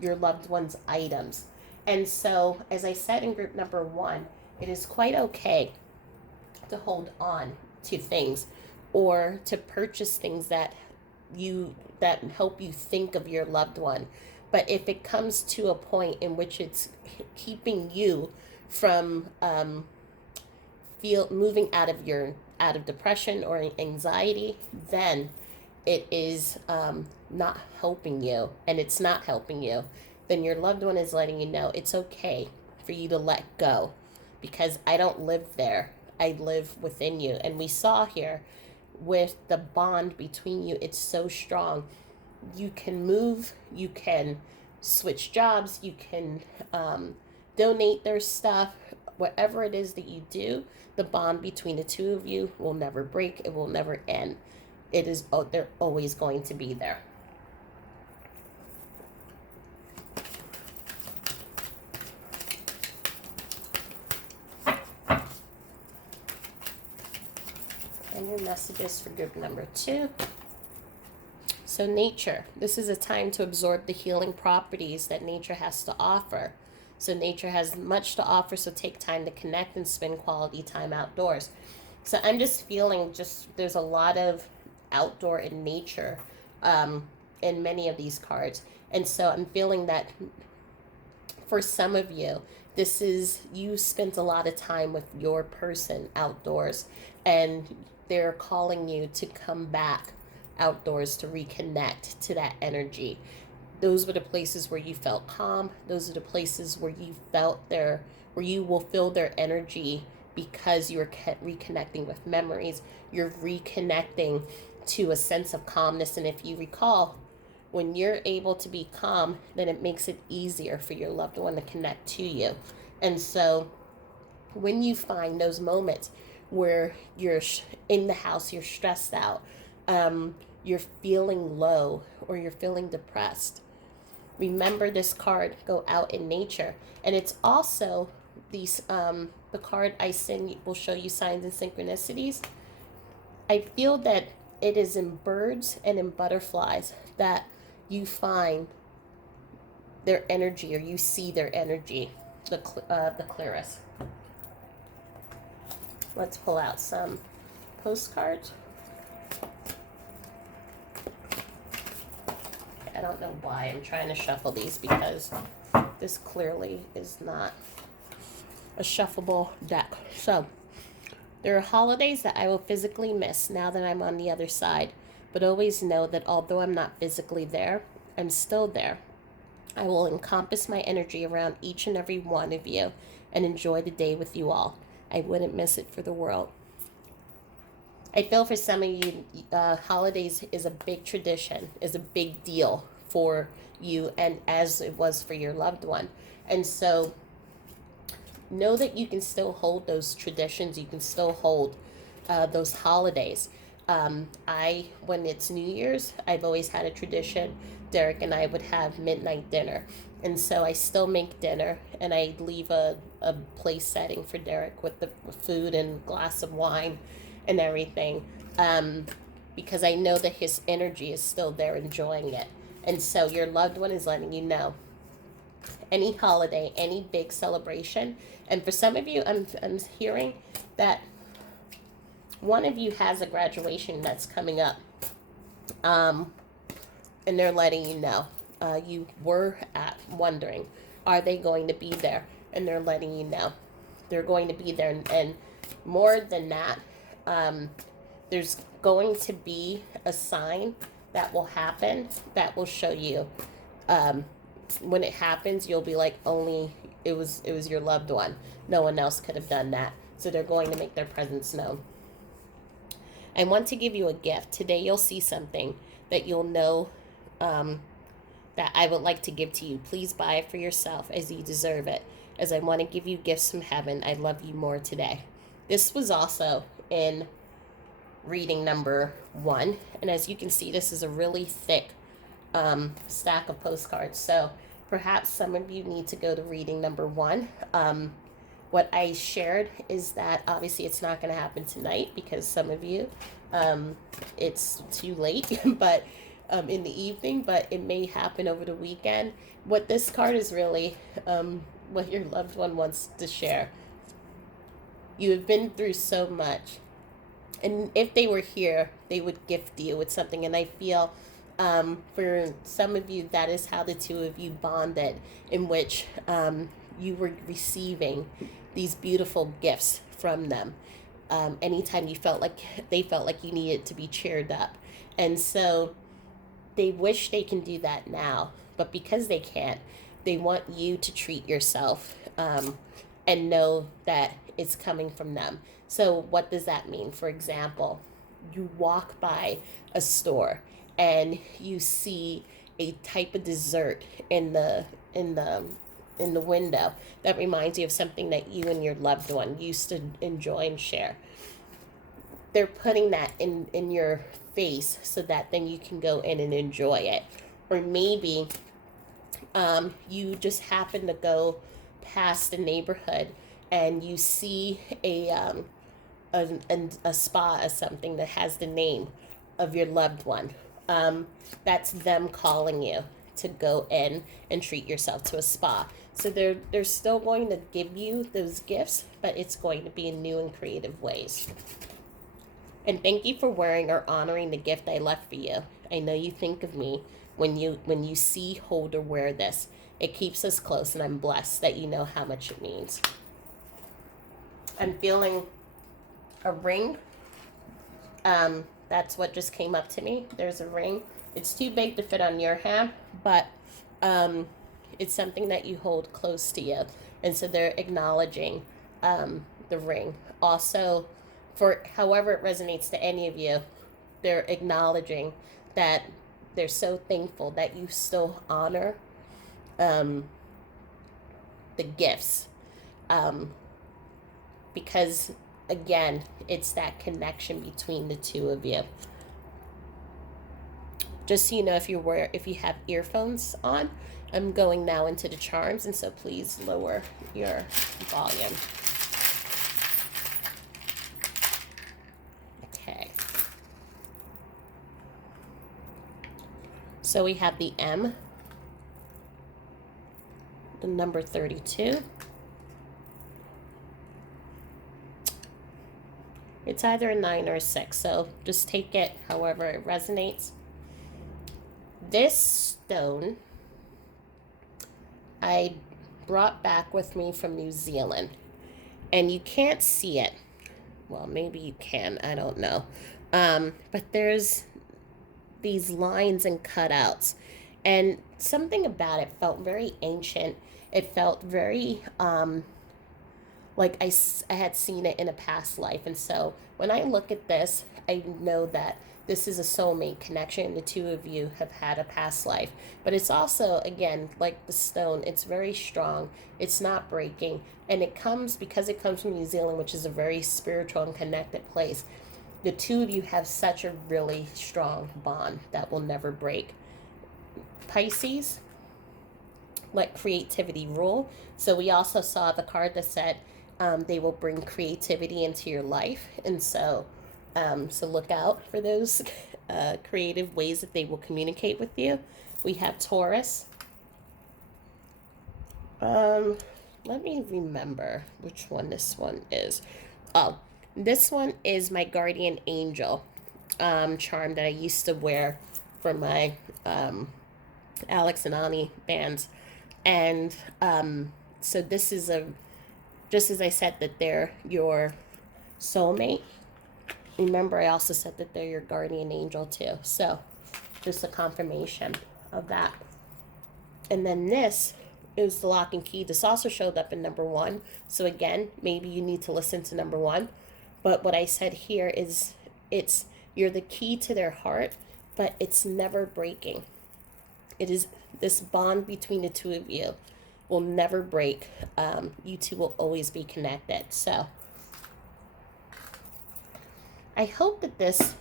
your loved one's items. And so, as I said in group number 1, it is quite okay to hold on to things or to purchase things that help you think of your loved one. But if it comes to a point in which it's keeping you from moving out of depression or anxiety, then it is not helping you, and it's not helping you, then your loved one is letting you know it's okay for you to let go, because I don't live there. I live within you. And we saw here with the bond between you, it's so strong. You can move, you can switch jobs, you can donate their stuff, whatever it is that you do, the bond between the two of you will never break, it will never end. It is, they're always going to be there. And your messages for group number 2. So nature, this is a time to absorb the healing properties that nature has to offer. So nature has much to offer, so take time to connect and spend quality time outdoors. So I'm just feeling there's a lot of outdoor in nature in many of these cards. And so I'm feeling that for some of you, this is, you spent a lot of time with your person outdoors, and they're calling you to come back outdoors to reconnect to that energy. Those were the places where you felt calm. Those are the places where you felt where you will feel their energy, because you're reconnecting with memories. You're reconnecting to a sense of calmness. And if you recall, when you're able to be calm, then it makes it easier for your loved one to connect to you. And so when you find those moments where you're in the house, you're stressed out, you're feeling low, or you're feeling depressed, remember this card, go out in nature. And it's also the card I send will show you signs and synchronicities. I feel that it is in birds and in butterflies that you find their energy, or you see their energy the clearest. Let's pull out some postcards. I don't know why I'm trying to shuffle these, because this clearly is not a shuffleable deck. So, there are holidays that I will physically miss now that I'm on the other side, but always know that although I'm not physically there, I'm still there. I will encompass my energy around each and every one of you and enjoy the day with you all. I wouldn't miss it for the world. I feel for some of you, holidays is a big tradition, is a big deal for you, and as it was for your loved one. And so know that you can still hold those traditions, you can still hold those holidays. When it's New Year's, I've always had a tradition. Derek and I would have midnight dinner. And so I still make dinner, and I leave a place setting for Derek with the food and glass of wine and everything, because I know that his energy is still there enjoying it. And so your loved one is letting you know, any holiday, any big celebration. And for some of you, I'm hearing that one of you has a graduation that's coming up, and they're letting you know. You were wondering, are they going to be there? And they're letting you know they're going to be there. And more than that, there's going to be a sign that will happen that will show you. When it happens, you'll be like, only it was your loved one. No one else could have done that. So they're going to make their presence known. I want to give you a gift. Today you'll see something that you'll know that I would like to give to you. Please buy it for yourself as you deserve it. As I want to give you gifts from heaven, I love you more today. This was also in reading number 1. And as you can see, this is a really thick stack of postcards. So perhaps some of you need to go to reading number 1. What I shared is that obviously it's not going to happen tonight because some of you, it's too late, but in the evening, but it may happen over the weekend. What this card is really what your loved one wants to share. You have been through so much. And if they were here, they would gift you with something. And I feel for some of you, that is how the two of you bonded, in which you were receiving these beautiful gifts from them. Anytime you felt like they felt like you needed to be cheered up. And so they wish they can do that now, but because they can't, they want you to treat yourself and know that it's coming from them. So what does that mean? For example, you walk by a store and you see a type of dessert in the window that reminds you of something that you and your loved one used to enjoy and share. They're putting that in your face so that then you can go in and enjoy it. Or maybe you just happen to go past the neighborhood and you see a spa or something that has the name of your loved one. That's them calling you to go in and treat yourself to a spa. So they're still going to give you those gifts, but it's going to be in new and creative ways. And thank you for wearing or honoring the gift I left for you. I know you think of me when you see, hold, or wear this. It keeps us close, and I'm blessed that you know how much it means. I'm feeling a ring. That's what just came up to me. There's a ring. It's too big to fit on your hand, but it's something that you hold close to you. And so they're acknowledging the ring. Also, for however it resonates to any of you, they're acknowledging that they're so thankful that you still honor the gifts. Because, again, it's that connection between the two of you. Just so you know, if you have earphones on, I'm going now into the charms, and so please lower your volume. Okay. So we have the M, the number 32. It's either a 9 or a 6, so just take it however it resonates. This stone I brought back with me from New Zealand, and you can't see it. Well, maybe you can, I don't know. But there's these lines and cutouts, and something about it felt very ancient. It felt very like I had seen it in a past life. And so when I look at this, I know that this is a soulmate connection. The two of you have had a past life. But it's also, again, like the stone, it's very strong. It's not breaking. And because it comes from New Zealand, which is a very spiritual and connected place, the two of you have such a really strong bond that will never break. Pisces, let creativity rule. So we also saw the card that said they will bring creativity into your life. And so look out for those creative ways that they will communicate with you. We have Taurus. Let me remember which one this one is. Oh, this one is my guardian angel charm that I used to wear for my Alex and Ani bands. And so this is just as I said that they're your soulmate, remember I also said that they're your guardian angel too. So just a confirmation of that. And then this is the lock and key. This also showed up in number 1. So again, maybe you need to listen to number 1. But what I said here is you're the key to their heart, but it's never breaking. It is this bond between the two of you will never break. You two will always be connected. So I hope that this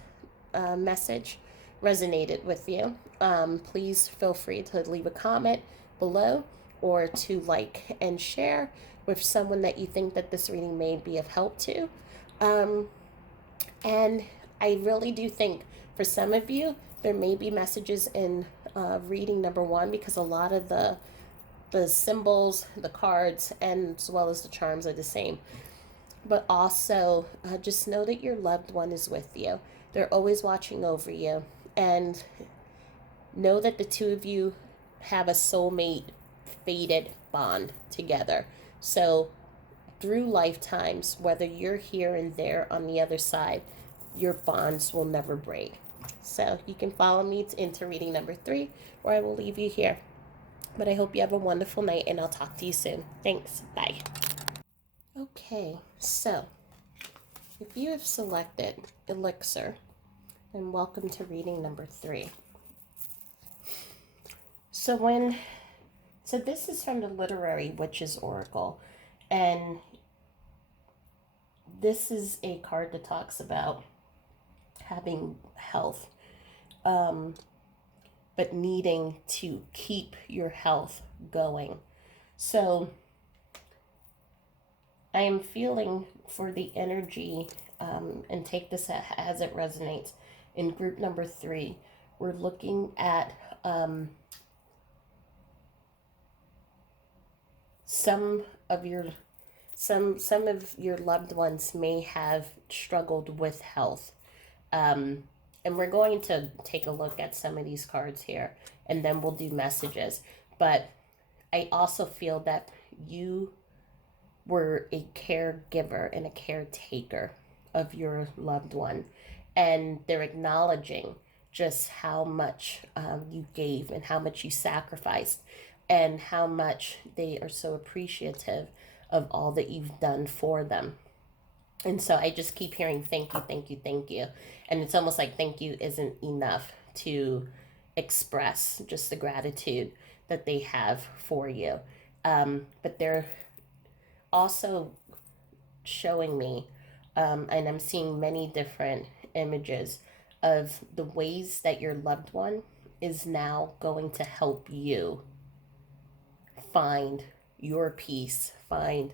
message resonated with you. Please feel free to leave a comment below or to like and share with someone that you think that this reading may be of help to. And I really do think for some of you, there may be messages in reading number one, because a lot of the symbols, the cards, and as well as the charms are the same. But also, just know that your loved one is with you. They're always watching over you. And know that the two of you have a soulmate fated bond together. So through lifetimes, whether you're here and there on the other side, your bonds will never break. So you can follow me into reading number 3, or I will leave you here. But I hope you have a wonderful night, and I'll talk to you soon. Thanks. Bye. Okay, so if you have selected Elixir, then welcome to reading number 3. So this is from the Literary Witches Oracle, and this is a card that talks about having health, but needing to keep your health going. So I am feeling for the energy, and take this as it resonates. In group number 3, we're looking at some of your loved ones may have struggled with health. And we're going to take a look at some of these cards here, and then we'll do messages. But I also feel that you were a caregiver and a caretaker of your loved one, and they're acknowledging just how much you gave and how much you sacrificed, and how much they are so appreciative of all that you've done for them. And so I just keep hearing thank you, thank you, thank you. And it's almost like thank you isn't enough to express just the gratitude that they have for you. But they're also showing me, and I'm seeing many different images of the ways that your loved one is now going to help you find your peace, find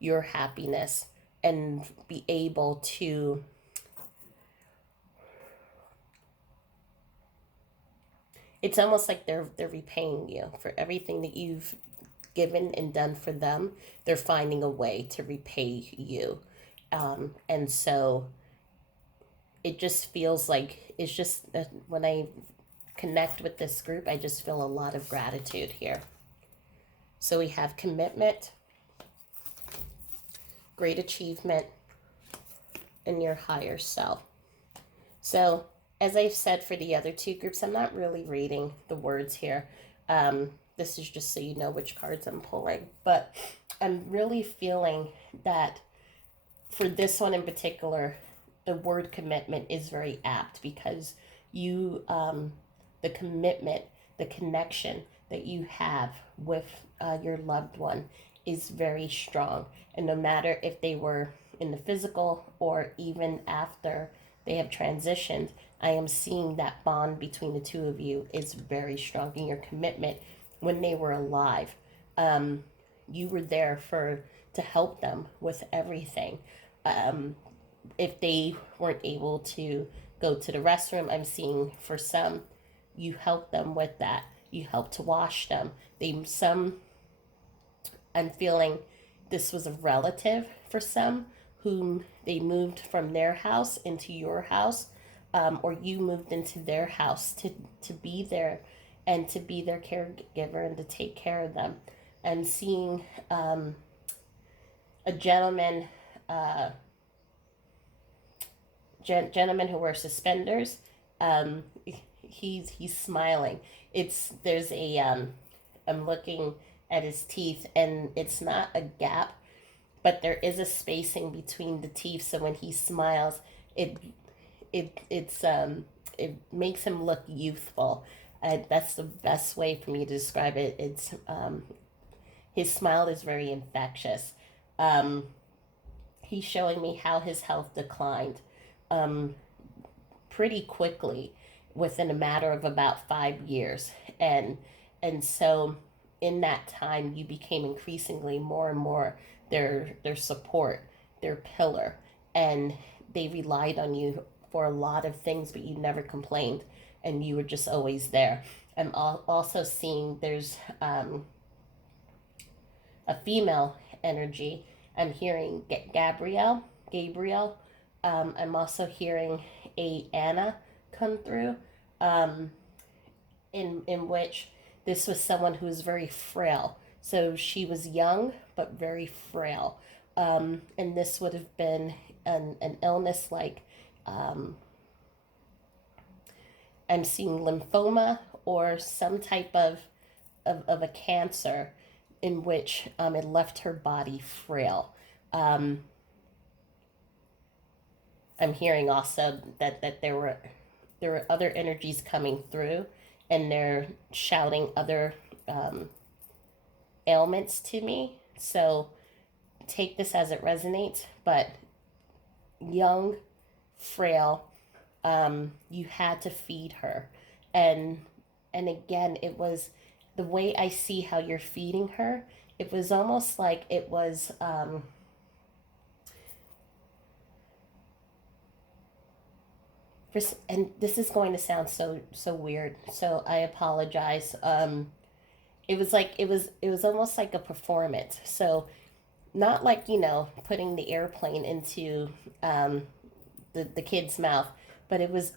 your happiness, and be able to it's almost like they're repaying you for everything that you've given and done for them. They're finding a way to repay you. And so it just feels like it's just when I connect with this group, I just feel a lot of gratitude here. So we have commitment, great achievement, and your higher self. So as I've said for the other 2 groups, I'm not really reading the words here. This is just so you know which cards I'm pulling. But I'm really feeling that for this one in particular, the word commitment is very apt, because you, the commitment, the connection that you have with your loved one is very strong. And no matter if they were in the physical or even after they have transitioned, I am seeing that bond between the 2 of you is very strong. And your commitment when they were alive, you were there to help them with everything. If they weren't able to go to the restroom, I'm seeing for some, you helped them with that. You helped to wash them. I'm feeling this was a relative for some, whom they moved from their house into your house, or you moved into their house to be there and to be their caregiver and to take care of them. I'm seeing a gentleman, gentleman who wears suspenders. He's smiling. I'm looking at his teeth, and it's not a gap, but there is a spacing between the teeth. So when he smiles, it it makes him look youthful. That's the best way for me to describe it. It's his smile is very infectious. Um, he's showing me how his health declined um, pretty quickly within a matter of about 5 years, and so in that time you became increasingly more and more their support, their pillar, and they relied on you for a lot of things, but you never complained, and you were just always there. I'm also seeing there's a female energy. I'm hearing Gabriel. I'm also hearing a Anna come through, um, in which this was someone who was very frail. So she was young but very frail, and this would have been an illness like um, I'm seeing lymphoma or some type of a cancer in which it left her body frail. Um, I'm hearing also that there were other energies coming through, and they're shouting other um, ailments to me. So take this as it resonates. But young, frail, you had to feed her, and again, it was the way I see how you're feeding her. It was almost like it was. And this is going to sound so weird, so I apologize. It was like it was almost like a performance. So not like putting the airplane into um, the kid's mouth, but it was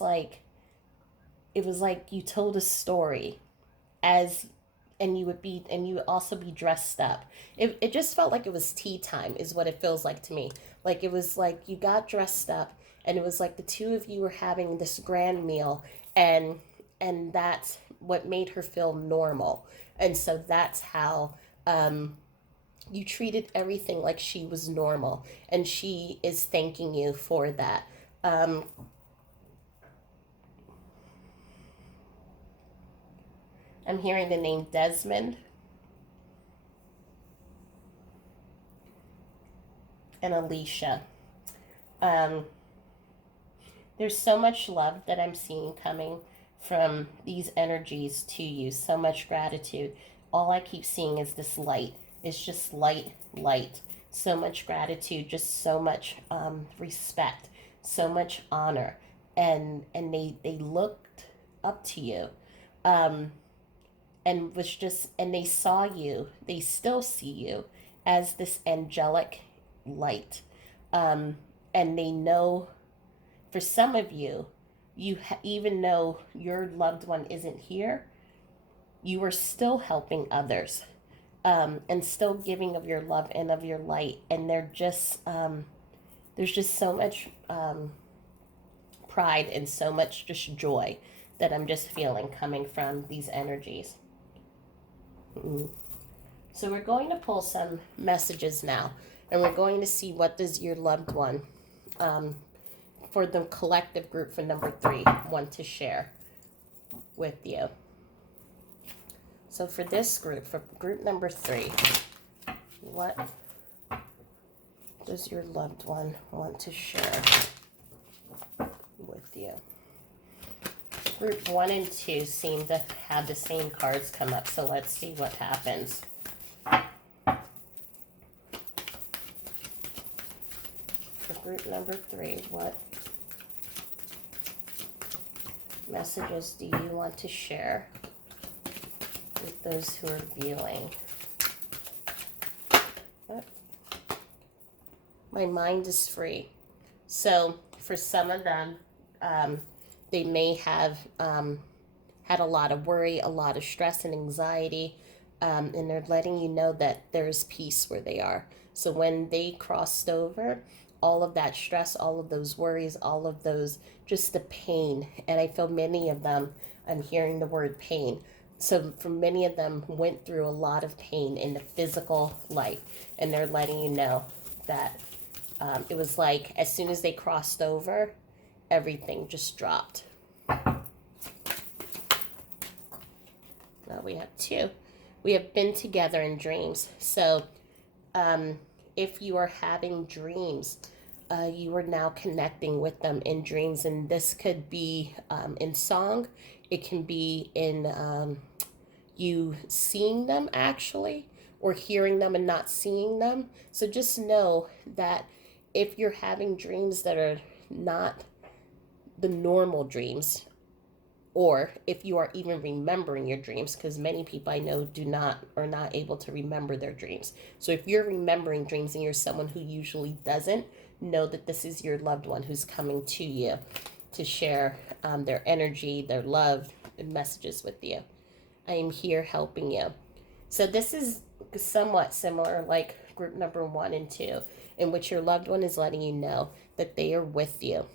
like you told a story as and you would also be dressed up. It just felt like it was tea time is what it feels like to me. Like it was like you got dressed up, and it was like the two of you were having this grand meal, and that's what made her feel normal. And so that's how you treated everything like she was normal, and she is thanking you for that. um, I'm hearing the name Desmond and Alicia. um, there's so much love that I'm seeing coming from these energies to you, so much gratitude. All I keep seeing is this light. It's just light, light. So much gratitude, just so much respect, so much honor. And they looked up to you. Um, and was just and they saw you, they still see you as this angelic light. um, and they know, for some of you, even though your loved one isn't here, you are still helping others, and still giving of your love and of your light. And there's just so much pride and so much just joy that I'm just feeling coming from these energies. Mm. So we're going to pull some messages now, and we're going to see what does your loved one, um, for the collective group for number 3, want to share with you. So for this group, for group number 3, what does your loved one want to share with you? Group 1 and 2 seem to have the same cards come up, so let's see what happens. For group number 3, what messages do you want to share with those who are viewing? Oh, my mind is free. So for some of them, they may have had a lot of worry, a lot of stress and anxiety, and they're letting you know that there's peace where they are. So when they crossed over, all of that stress, all of those worries, all of those, just the pain, and I feel many of them, I'm hearing the word pain. So for many of them went through a lot of pain in the physical life, and they're letting you know that it was like as soon as they crossed over, everything just dropped. Now we have 2. We have been together in dreams. So if you are having dreams, you are now connecting with them in dreams. And this could be in song. It can be in you seeing them actually, or hearing them and not seeing them. So just know that if you're having dreams that are not the normal dreams, or if you are even remembering your dreams, because many people I know are not able to remember their dreams. So if you're remembering dreams and you're someone who usually doesn't, know that this is your loved one who's coming to you to share their energy, their love, and messages with you. I am here helping you. So this is somewhat similar like group number 1 and 2, in which your loved one is letting you know that they are with you.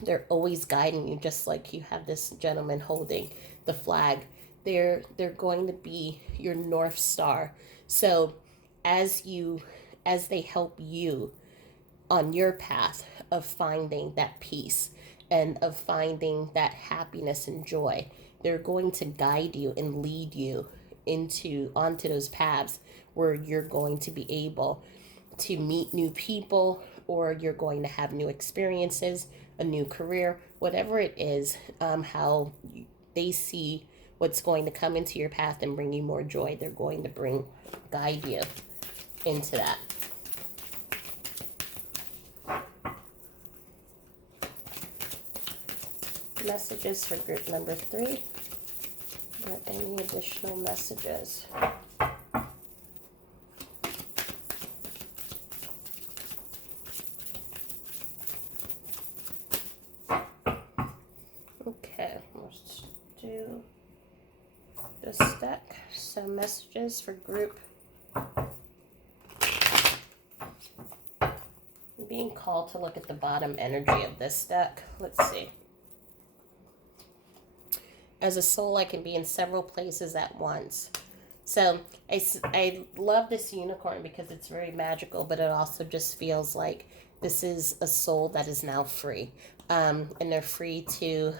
They're always guiding you, just like you have this gentleman holding the flag. They're going to be your North Star. So as they help you on your path of finding that peace and of finding that happiness and joy, they're going to guide you and lead you onto those paths where you're going to be able to meet new people, or you're going to have new experiences, a new career, whatever it is, how they see what's going to come into your path and bring you more joy. They're going to guide you into that. Messages for group number 3. Or any additional messages? Okay, let's do this deck. So messages for group. I'm being called to look at the bottom energy of this deck. Let's see. As a soul, I can be in several places at once. So I love this unicorn because it's very magical, but it also just feels like this is a soul that is now free. And they're free to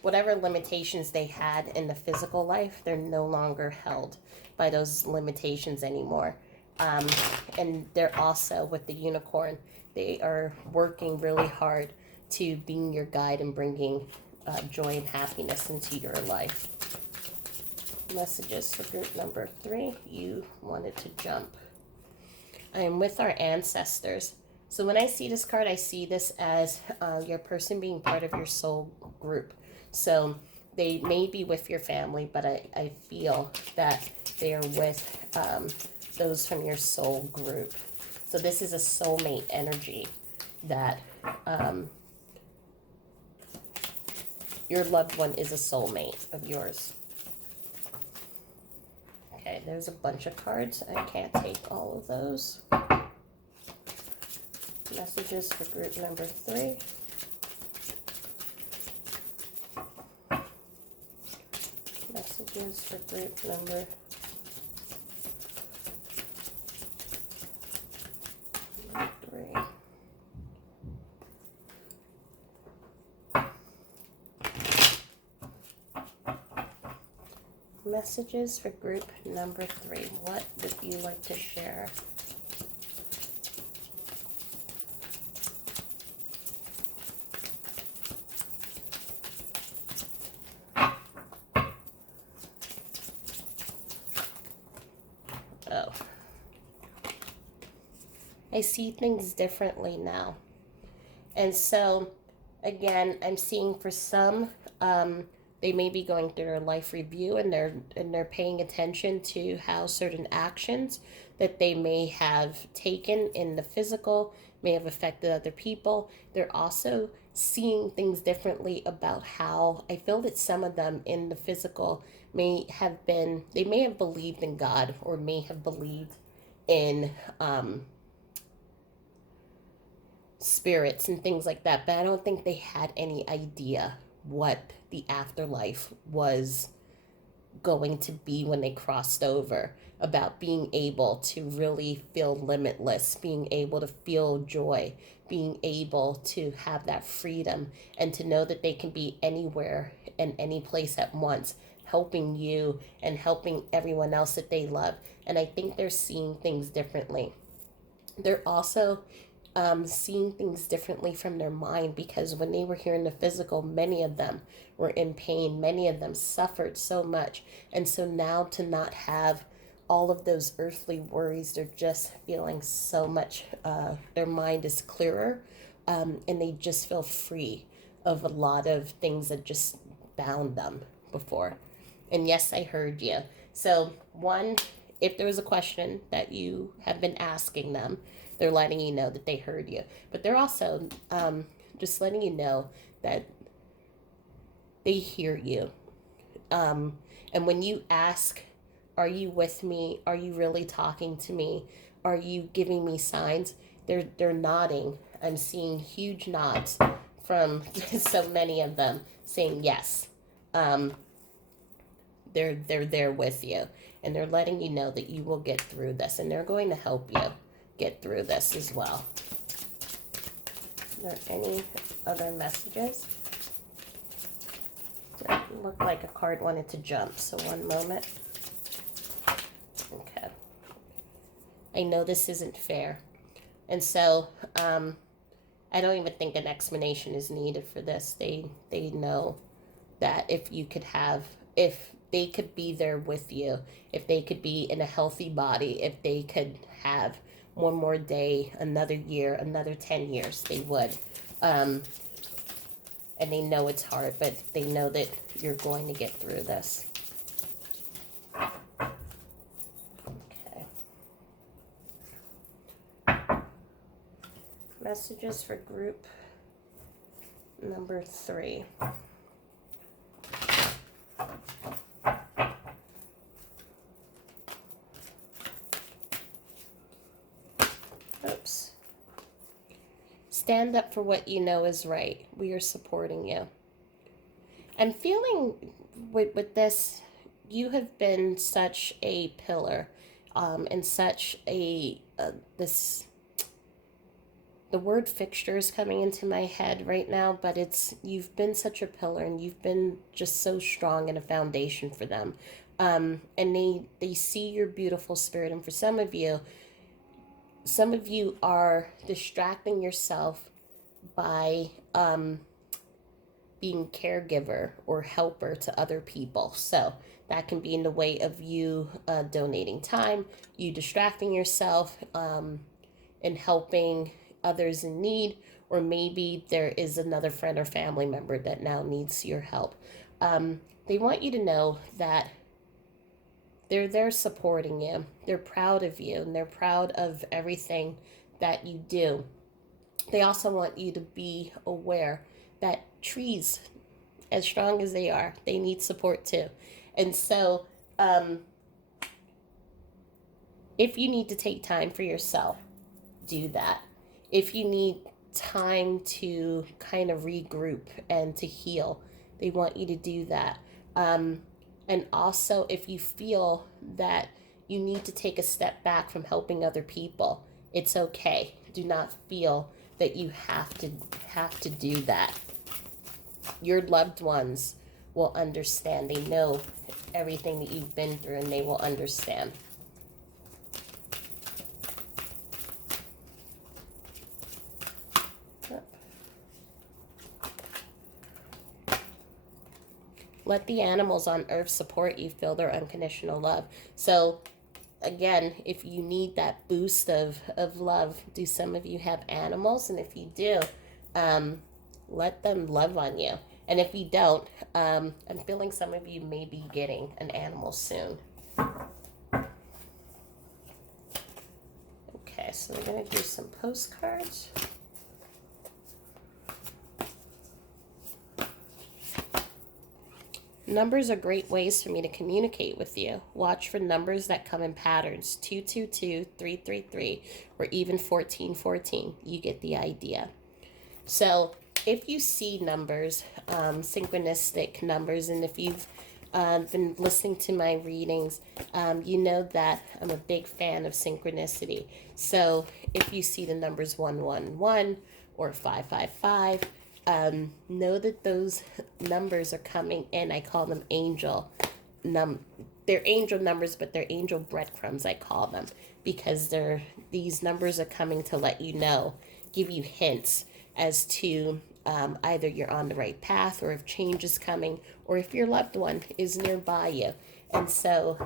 whatever limitations they had in the physical life, they're no longer held by those limitations anymore. And they're also, with the unicorn, they are working really hard to being your guide and bringing joy and happiness into your life. Messages for group number 3. You wanted to jump. I am with our ancestors. So when I see this card, I see this as your person being part of your soul group. So they may be with your family, but I feel that they are with those from your soul group. So this is a soulmate energy that your loved one is a soulmate of yours. Okay, there's a bunch of cards. I can't take all of those. Messages for group number 3. Messages for group number 3. Messages for group number 3. What would you like to share? Oh. I see things differently now. And so, again, I'm seeing for some, they may be going through their life review, and they're paying attention to how certain actions that they may have taken in the physical may have affected other people. They're also seeing things differently about how, I feel that some of them in the physical they may have believed in God, or may have believed in spirits and things like that, but I don't think they had any idea what the afterlife was going to be when they crossed over, about being able to really feel limitless, being able to feel joy, being able to have that freedom, and to know that they can be anywhere and any place at once, helping you and helping everyone else that they love. And I think they're seeing things differently. They're also seeing things differently from their mind, because when they were here in the physical, many of them were in pain. Many of them suffered so much. And so now to not have all of those earthly worries, they're just feeling so much, their mind is clearer, and they just feel free of a lot of things that just bound them before. And yes, I heard you. So, one, if there was a question that you have been asking them, they're letting you know that they heard you. But they're also just letting you know that they hear you. And when you ask, are you with me? Are you really talking to me? Are you giving me signs? They're nodding. I'm seeing huge nods from so many of them saying yes. Um, they're there with you, and they're letting you know that you will get through this, and they're going to help you get through this as well. Are there any other messages? It looked like a card wanted to jump, so one moment. Okay. I know this isn't fair. And so I don't even think an explanation is needed for this. They know that if they could be there with you, if they could be in a healthy body, if they could have one more day, another year, another 10 years, they would. And they know it's hard, but they know that you're going to get through this. Okay. Messages for group number 3. Oops. Stand up for what you know is right. We are supporting you. I'm feeling with this, you have been such a pillar, and such this, the word fixture is coming into my head right now, but you've been such a pillar, and you've been just so strong and a foundation for them. And they see your beautiful spirit. And for some of you are distracting yourself by being caregiver or helper to other people. So that can be in the way of you donating time, you distracting yourself, and helping others in need, or maybe there is another friend or family member that now needs your help. They want you to know that they're there supporting you. They're proud of you, and they're proud of everything that you do. They also want you to be aware that trees, as strong as they are, they need support too. And so, if you need to take time for yourself, do that. If you need time to kind of regroup and to heal, they want you to do that. And also, if you feel that you need to take a step back from helping other people, it's okay. Do not feel that you have to do that. Your loved ones will understand. They know everything that you've been through, and they will understand. Let the animals on earth support you. Feel their unconditional love. So again, if you need that boost of love, do some of you have animals? And if you do, let them love on you. And if you don't, I'm feeling some of you may be getting an animal soon. Okay, so we're going to do some postcards. Numbers are great ways for me to communicate with you. Watch for numbers that come in patterns, 222, 333, or even 1414. You get the idea. So if you see numbers, synchronistic numbers, and if you've been listening to my readings, you know that I'm a big fan of synchronicity. So if you see the numbers 111 or 555, know that those numbers are coming in. I call them num. They're angel numbers, but they're angel breadcrumbs. I call them because these numbers are coming to let you know, give you hints as to either you're on the right path, or if change is coming, or if your loved one is nearby you. And so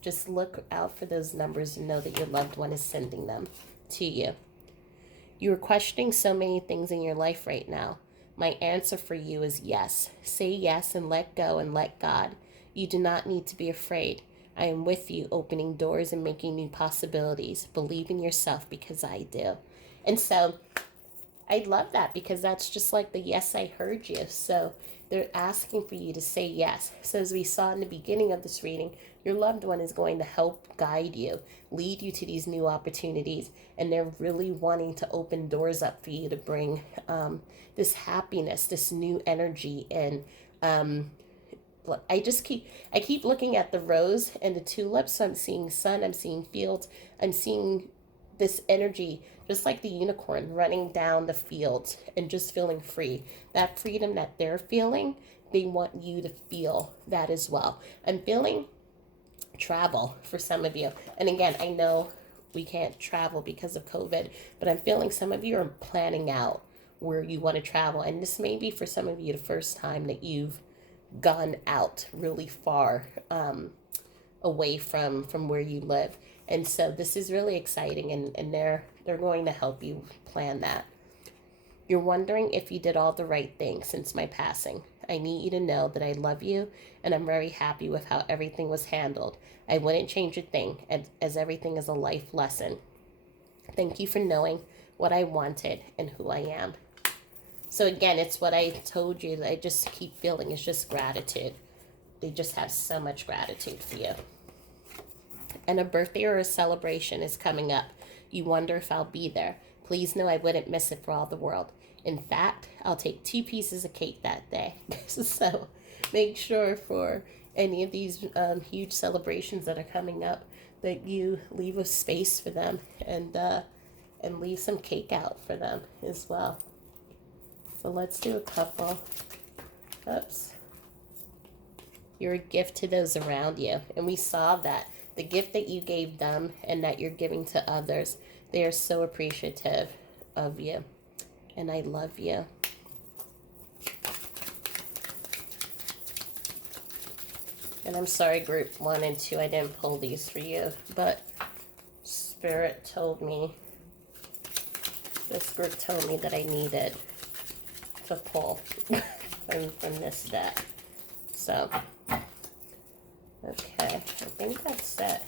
just look out for those numbers and know that your loved one is sending them to you. You are questioning so many things in your life right now. My answer for you is yes. Say yes and let go and let God. You do not need to be afraid. I am with you, opening doors and making new possibilities. Believe in yourself because I do. And so I love that, because that's just like the yes, I heard you. So they're asking for you to say yes. So as we saw in the beginning of this reading, your loved one is going to help guide you, lead you to these new opportunities, and they're really wanting to open doors up for you to bring this happiness, this new energy in. I keep looking at the rose and the tulips. So I'm seeing sun, I'm seeing fields, I'm seeing this energy, just like the unicorn running down the fields and just feeling free. That freedom that they're feeling, they want you to feel that as well. I'm feeling travel for some of you. And again, I know we can't travel because of COVID, but I'm feeling some of you are planning out where you want to travel. And this may be for some of you the first time that you've gone out really far away from where you live. And so this is really exciting, and they're going to help you plan that. You're wondering if you did all the right things since my passing. I need you to know that I love you, and I'm very happy with how everything was handled. I wouldn't change a thing, as everything is a life lesson. Thank you for knowing what I wanted and who I am. So again, it's what I told you that I just keep feeling is just gratitude. They just have so much gratitude for you. And a birthday or a celebration is coming up. You wonder if I'll be there. Please know I wouldn't miss it for all the world. In fact, I'll take 2 pieces of cake that day. So make sure for any of these huge celebrations that are coming up that you leave a space for them, and leave some cake out for them as well. So let's do a couple. Oops. You're a gift to those around you. And we saw that. The gift that you gave them and that you're giving to others, they are so appreciative of you. And I love you. And I'm sorry, group 1 and 2, I didn't pull these for you. But Spirit told me, this group told me that I needed to pull from this deck. So, okay, I think that's it.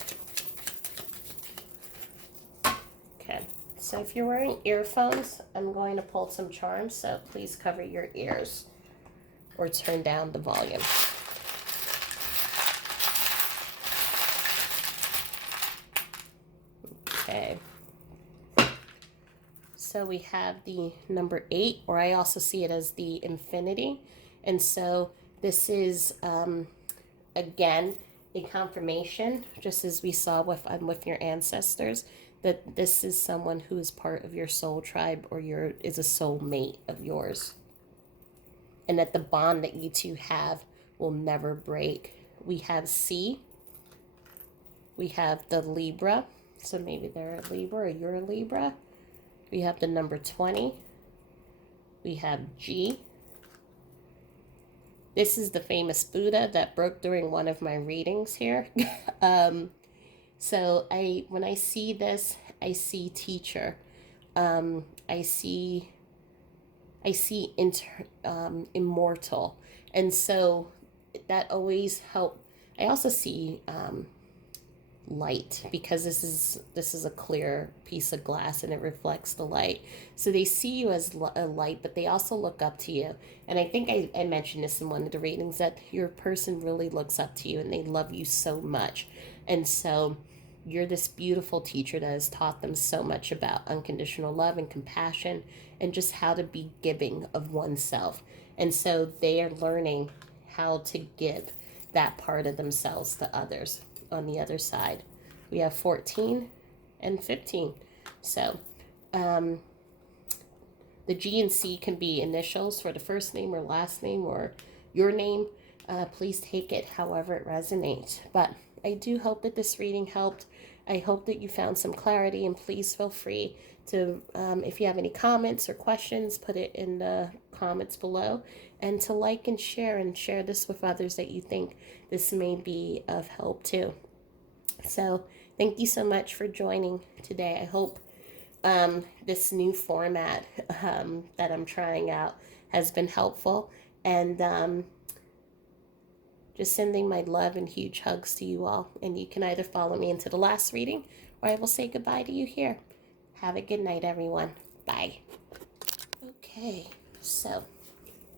Okay, so if you're wearing earphones, I'm going to pull some charms, so please cover your ears or turn down the volume. Okay. So we have the number 8, or I also see it as the infinity. And so this is, again, a confirmation, just as we saw with your ancestors, that this is someone who is part of your soul tribe, or is a soul mate of yours. And that the bond that you two have will never break. We have C. We have the Libra. So maybe they're a Libra or you're a Libra. We have the number 20. We have G. This is the famous Buddha that broke during one of my readings here. So when I see this, I see teacher. I see immortal. And so that always helps. I also see light, because this is a clear piece of glass and it reflects the light. So they see you as a light, but they also look up to you. And I think I mentioned this in one of the readings, that your person really looks up to you and they love you so much. And so you're this beautiful teacher that has taught them so much about unconditional love and compassion and just how to be giving of oneself. And so they are learning how to give. that part of themselves to others on the other side. We have 14 and 15. So the G and C can be initials for the first name or last name or your name. Please take it however it resonates. But I do hope that this reading helped. I hope that you found some clarity, and please feel free to, if you have any comments or questions, put it in the comments below, and to like and share this with others that you think this may be of help too. So thank you so much for joining today. I hope this new format that I'm trying out has been helpful, and just sending my love and huge hugs to you all. And you can either follow me into the last reading, or I will say goodbye to you here. Have a good night, everyone. Bye. Okay, so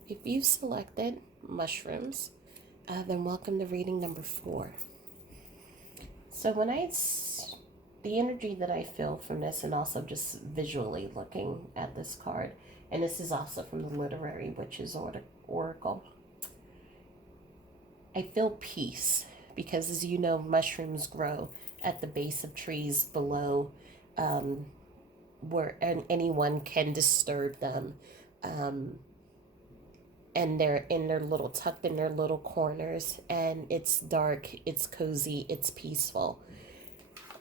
if you've selected mushrooms, then welcome to reading number 4. So the energy that I feel from this, and also just visually looking at this card, and this is also from the Literary Witches Oracle, I feel peace, because as you know, mushrooms grow at the base of trees below, where anyone can disturb them, and they're in their little, tucked in their little corners, and it's dark, it's cozy, it's peaceful.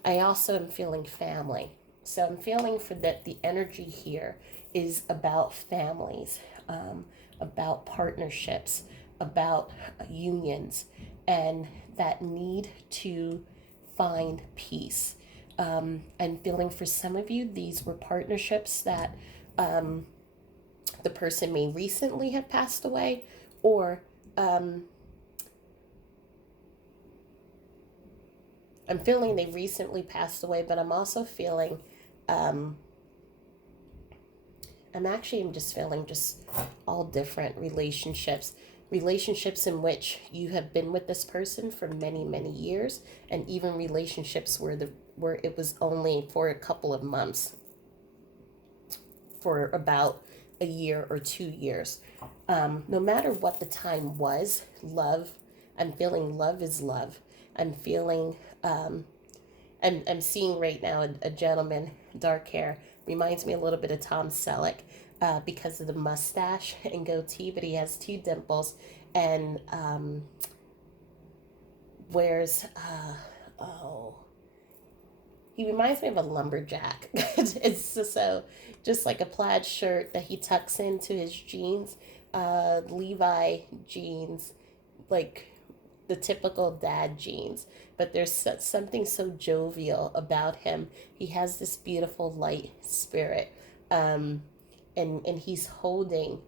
I also am feeling family. So I'm feeling for that the energy here is about families, about partnerships, about unions, and that need to find peace. I'm feeling for some of you, these were partnerships that the person may recently have passed away, or I'm feeling they recently passed away, but I'm also feeling, I'm just feeling just all different relationships in which you have been with this person for many, many years, and even relationships where it was only for a couple of months, for about a year or 2 years. No matter what the time was, I'm feeling love is love. I'm feeling, I'm seeing right now a gentleman, dark hair, reminds me a little bit of Tom Selleck, because of the mustache and goatee, but he has 2 dimples, and wears, he reminds me of a lumberjack. It's just like a plaid shirt that he tucks into his jeans, Levi jeans, like the typical dad jeans, but there's something so jovial about him. He has this beautiful light spirit, and he's holding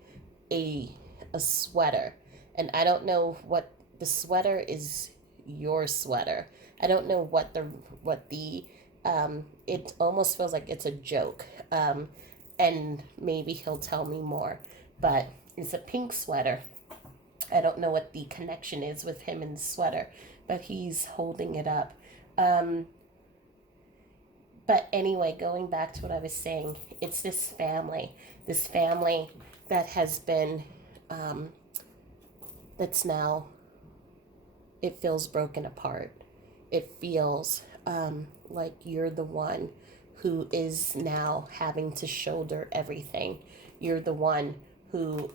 a sweater, and I don't know what the sweater is. Your sweater. I don't know what the it almost feels like it's a joke, and maybe he'll tell me more, but it's a pink sweater. I don't know what the connection is with him and the sweater, but he's holding it up. But anyway, going back to what I was saying, it's this family that has been, that's now, it feels broken apart. It feels like you're the one who is now having to shoulder everything. You're the one who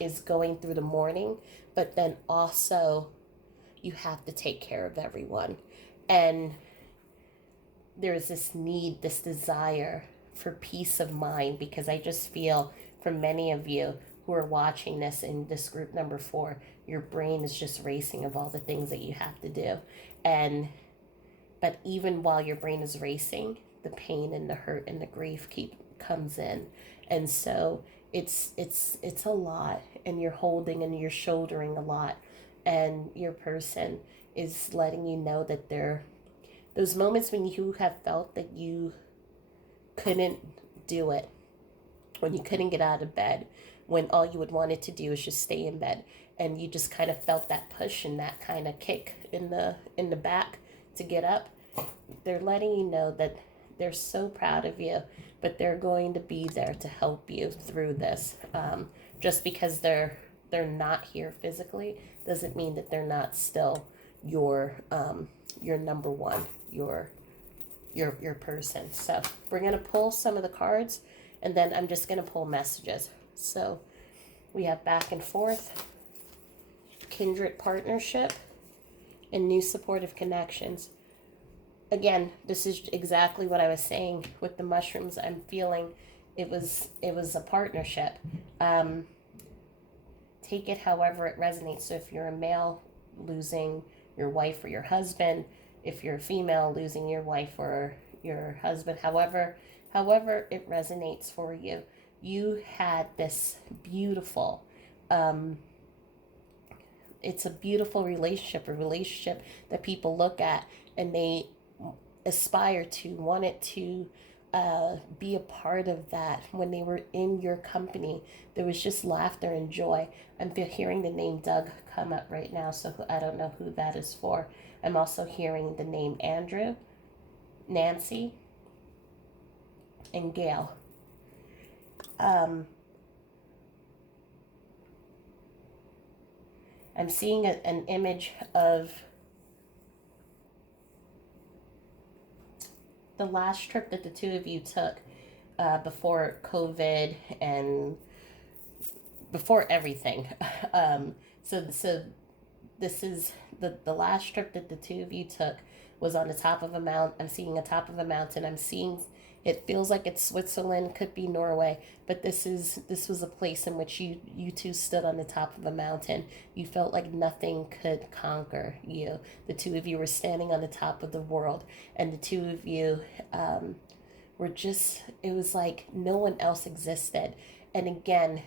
is going through the mourning, but then also you have to take care of everyone. And there's this need, this desire for peace of mind, because I just feel for many of you who are watching this in this group number 4, your brain is just racing of all the things that you have to do. But even while your brain is racing, the pain and the hurt and the grief comes in. And so it's a lot, and you're holding and you're shouldering a lot, and your person is letting you know that those moments when you have felt that you couldn't do it, when you couldn't get out of bed, when all you would wanted to do is just stay in bed, and you just kind of felt that push and that kind of kick in the back to get up. They're letting you know that they're so proud of you, but they're going to be there to help you through this. Just because they're they're not here physically doesn't mean that they're not still your number one, your person. So we're gonna pull some of the cards, and then I'm just gonna pull messages. So we have back and forth, kindred partnership, and new supportive connections. Again, this is exactly what I was saying with the mushrooms. I'm feeling it was a partnership. Take it however it resonates. So if you're a male, losing your wife or your husband, if you're a female, losing your wife or your husband, however it resonates for you, you had this beautiful it's a beautiful relationship, a relationship that people look at and they aspire to, want it to be a part of that. When they were in your company, there was just laughter and joy. I'm hearing the name Doug come up right now, so I don't know who that is for. I'm also hearing the name Andrew, Nancy, and Gail. I'm seeing an image of the last trip that the two of you took before COVID and before everything. So this is the last trip that the two of you took was on the top of a mount. I'm seeing a top of a mountain. I'm seeing it feels like it's Switzerland, could be Norway, but this was a place in which you two stood on the top of a mountain. You felt like nothing could conquer you. The two of you were standing on the top of the world, and the two of you were just, it was like no one else existed. And again,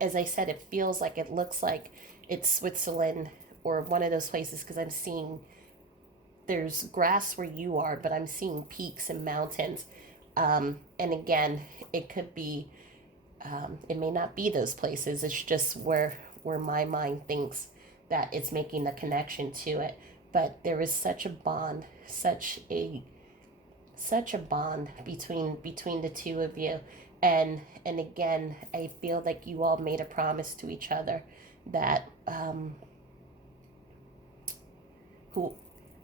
as I said, it feels like, it looks like it's Switzerland or one of those places, because I'm seeing there's grass where you are, but I'm seeing peaks and mountains. And again, it could be, it may not be those places. It's just where my mind thinks that it's making the connection to it. But there is such a bond, such a bond between the two of you. And again, I feel like you all made a promise to each other that who,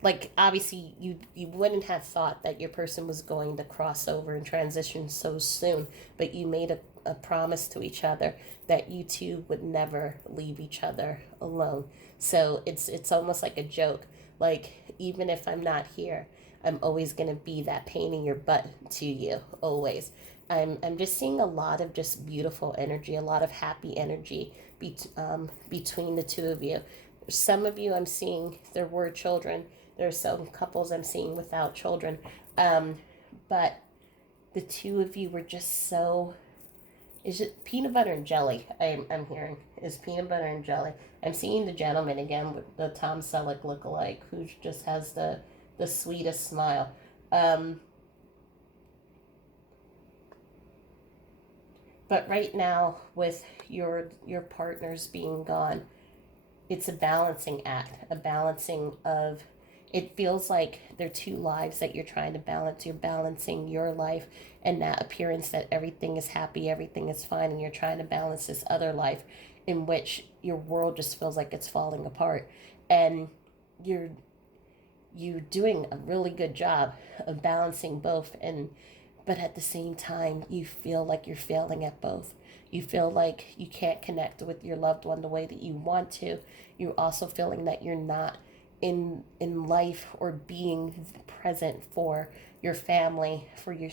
like, obviously you wouldn't have thought that your person was going to cross over and transition so soon, but you made a promise to each other that you two would never leave each other alone. So it's almost like a joke, like, even if I'm not here, I'm always going to be that pain in your butt to you, always. I'm just seeing a lot of just beautiful energy, a lot of happy energy between the two of you. Some of you I'm seeing there were children. There are some couples I'm seeing without children. But the two of you were just so, is it peanut butter and jelly? I'm hearing is peanut butter and jelly. I'm seeing the gentleman again with the Tom Selleck lookalike who just has the sweetest smile. But right now, with your partners being gone, it's a balancing act, a balancing of, it feels like there are two lives that you're trying to balance. You're balancing your life and that appearance that everything is happy, everything is fine, and you're trying to balance this other life in which your world just feels like it's falling apart. And you're doing a really good job of balancing both, and but at the same time you feel like you're failing at both. You feel like you can't connect with your loved one the way that you want to. You're also feeling that you're not in life or being present for your family, for your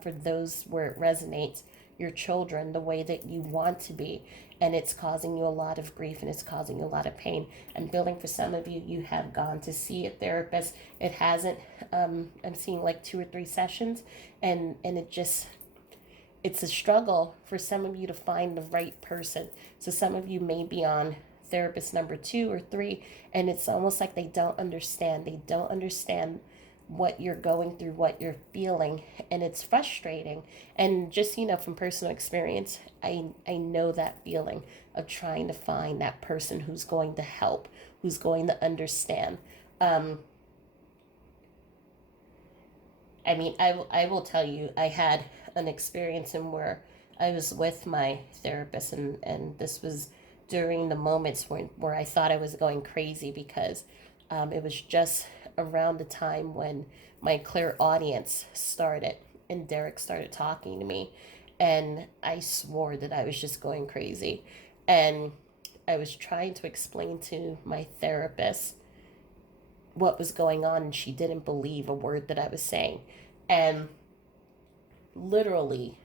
for those where it resonates, your children, the way that you want to be. And it's causing you a lot of grief and it's causing you a lot of pain. I'm feeling for some of you, you have gone to see a therapist. It hasn't, I'm seeing like 2 or 3 sessions, and it just, it's a struggle for some of you to find the right person. So some of you may be on therapist number 2 or 3, and it's almost like they don't understand. They don't understand what you're going through, what you're feeling, and it's frustrating. And just, from personal experience, I know that feeling of trying to find that person who's going to help, who's going to understand. I mean, I will tell you, I had an experience in where I was with my therapist, and this was during the moments where I thought I was going crazy, because it was just around the time when my clairaudience started and Derek started talking to me. And I swore that I was just going crazy. And I was trying to explain to my therapist what was going on, and she didn't believe a word that I was saying. And literally,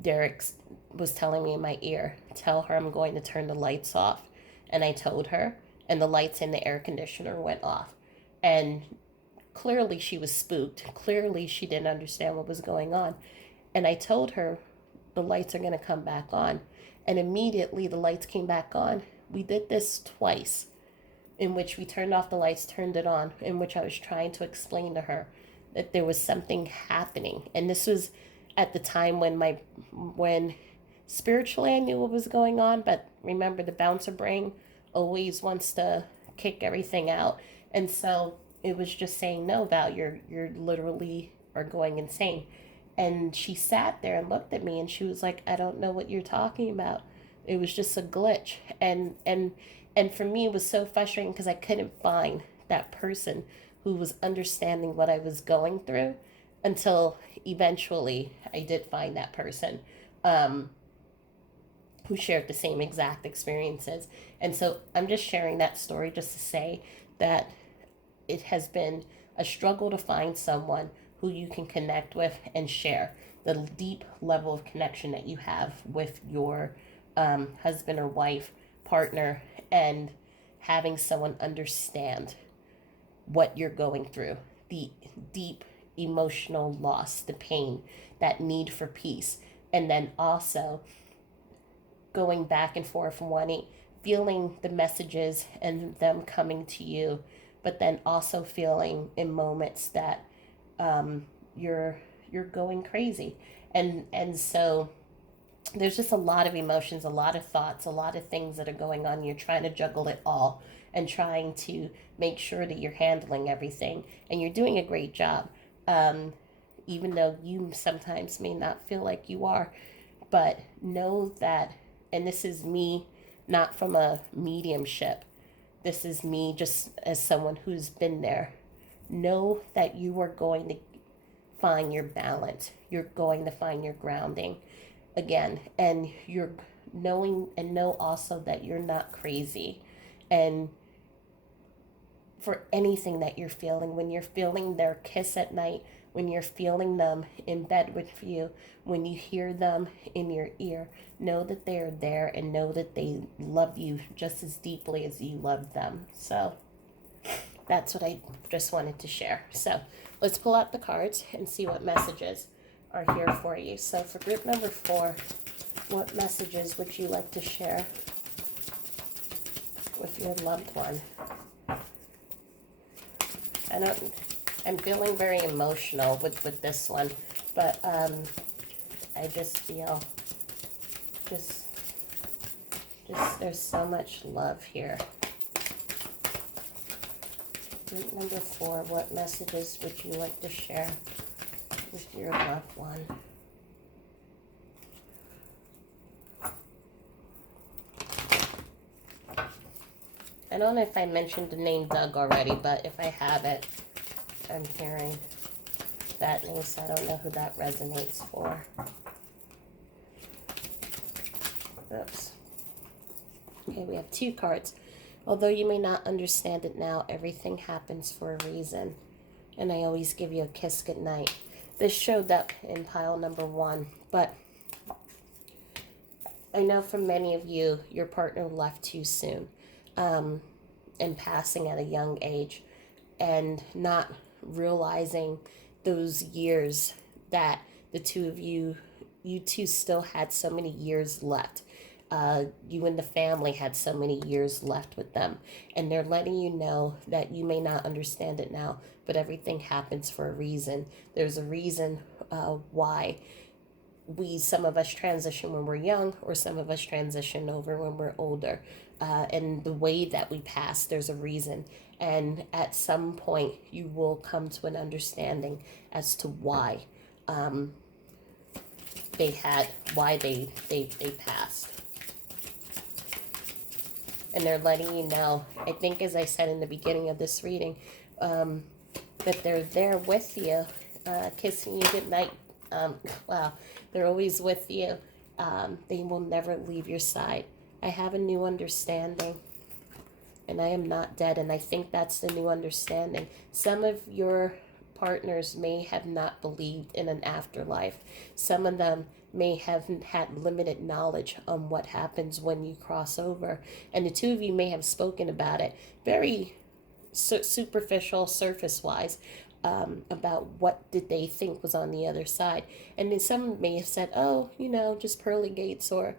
Derek was telling me in my ear, tell her I'm going to turn the lights off. And I told her, and the lights in the air conditioner went off. And clearly she was spooked. Clearly she didn't understand what was going on. And I told her the lights are going to come back on. And immediately the lights came back on. We did this twice, in which we turned off the lights, turned it on, in which I was trying to explain to her that there was something happening. And this was at the time when spiritually I knew what was going on, but remember, the bouncer brain always wants to kick everything out. And so it was just saying, no, Val, you're literally are going insane. And she sat there and looked at me, and she was like, I don't know what you're talking about. It was just a glitch. And for me, it was so frustrating because I couldn't find that person who was understanding what I was going through, until eventually I did find that person who shared the same exact experiences. And so I'm just sharing that story just to say that it has been a struggle to find someone who you can connect with and share the deep level of connection that you have with your husband or wife, partner, and having someone understand what you're going through, the deep emotional loss, the pain, that need for peace, and then also going back and forth, wanting, feeling the messages and them coming to you, but then also feeling in moments that you're going crazy. And so there's just a lot of emotions, a lot of thoughts, a lot of things that are going on. You're trying to juggle it all and trying to make sure that you're handling everything, and you're doing a great job, even though you sometimes may not feel like you are. But know that, and this is me not from a mediumship, this is me just as someone who's been there. Know that you are going to find your balance. You're going to find your grounding again. And you're knowing, and know also that you're not crazy. And for anything that you're feeling, when you're feeling their kiss at night, when you're feeling them in bed with you, when you hear them in your ear, know that they're there, and know that they love you just as deeply as you love them. So that's what I just wanted to share. So let's pull out the cards and see what messages are here for you. So for group number 4, what messages would you like to share with your loved one? I'm feeling very emotional with this one, but I just feel just there's so much love here. Group number 4, what messages would you like to share with your loved one? I don't know if I mentioned the name Doug already, but if I haven't, I'm hearing that name, so I don't know who that resonates for. Oops. Okay, we have 2 cards. Although you may not understand it now, everything happens for a reason. And I always give you a kiss goodnight. This showed up in pile number 1, but I know for many of you, your partner left too soon, and passing at a young age, and not realizing those years that the two of you two still had so many years left. You and the family had so many years left with them, and they're letting you know that you may not understand it now, but everything happens for a reason. There's a reason why some of us transition when we're young, or some of us transition over when we're older. And the way that we pass, there's a reason. And at some point, you will come to an understanding as to why they passed. and they're letting you know, I think as I said in the beginning of this reading, that they're there with you, kissing you goodnight. Wow, they're always with you. They will never leave your side. I have a new understanding, and I am not dead, and I think that's the new understanding. Some of your partners may have not believed in an afterlife. Some of them may have had limited knowledge on what happens when you cross over, and the two of you may have spoken about it very superficial, surface wise, about what did they think was on the other side. And then some may have said, oh, just pearly gates, or,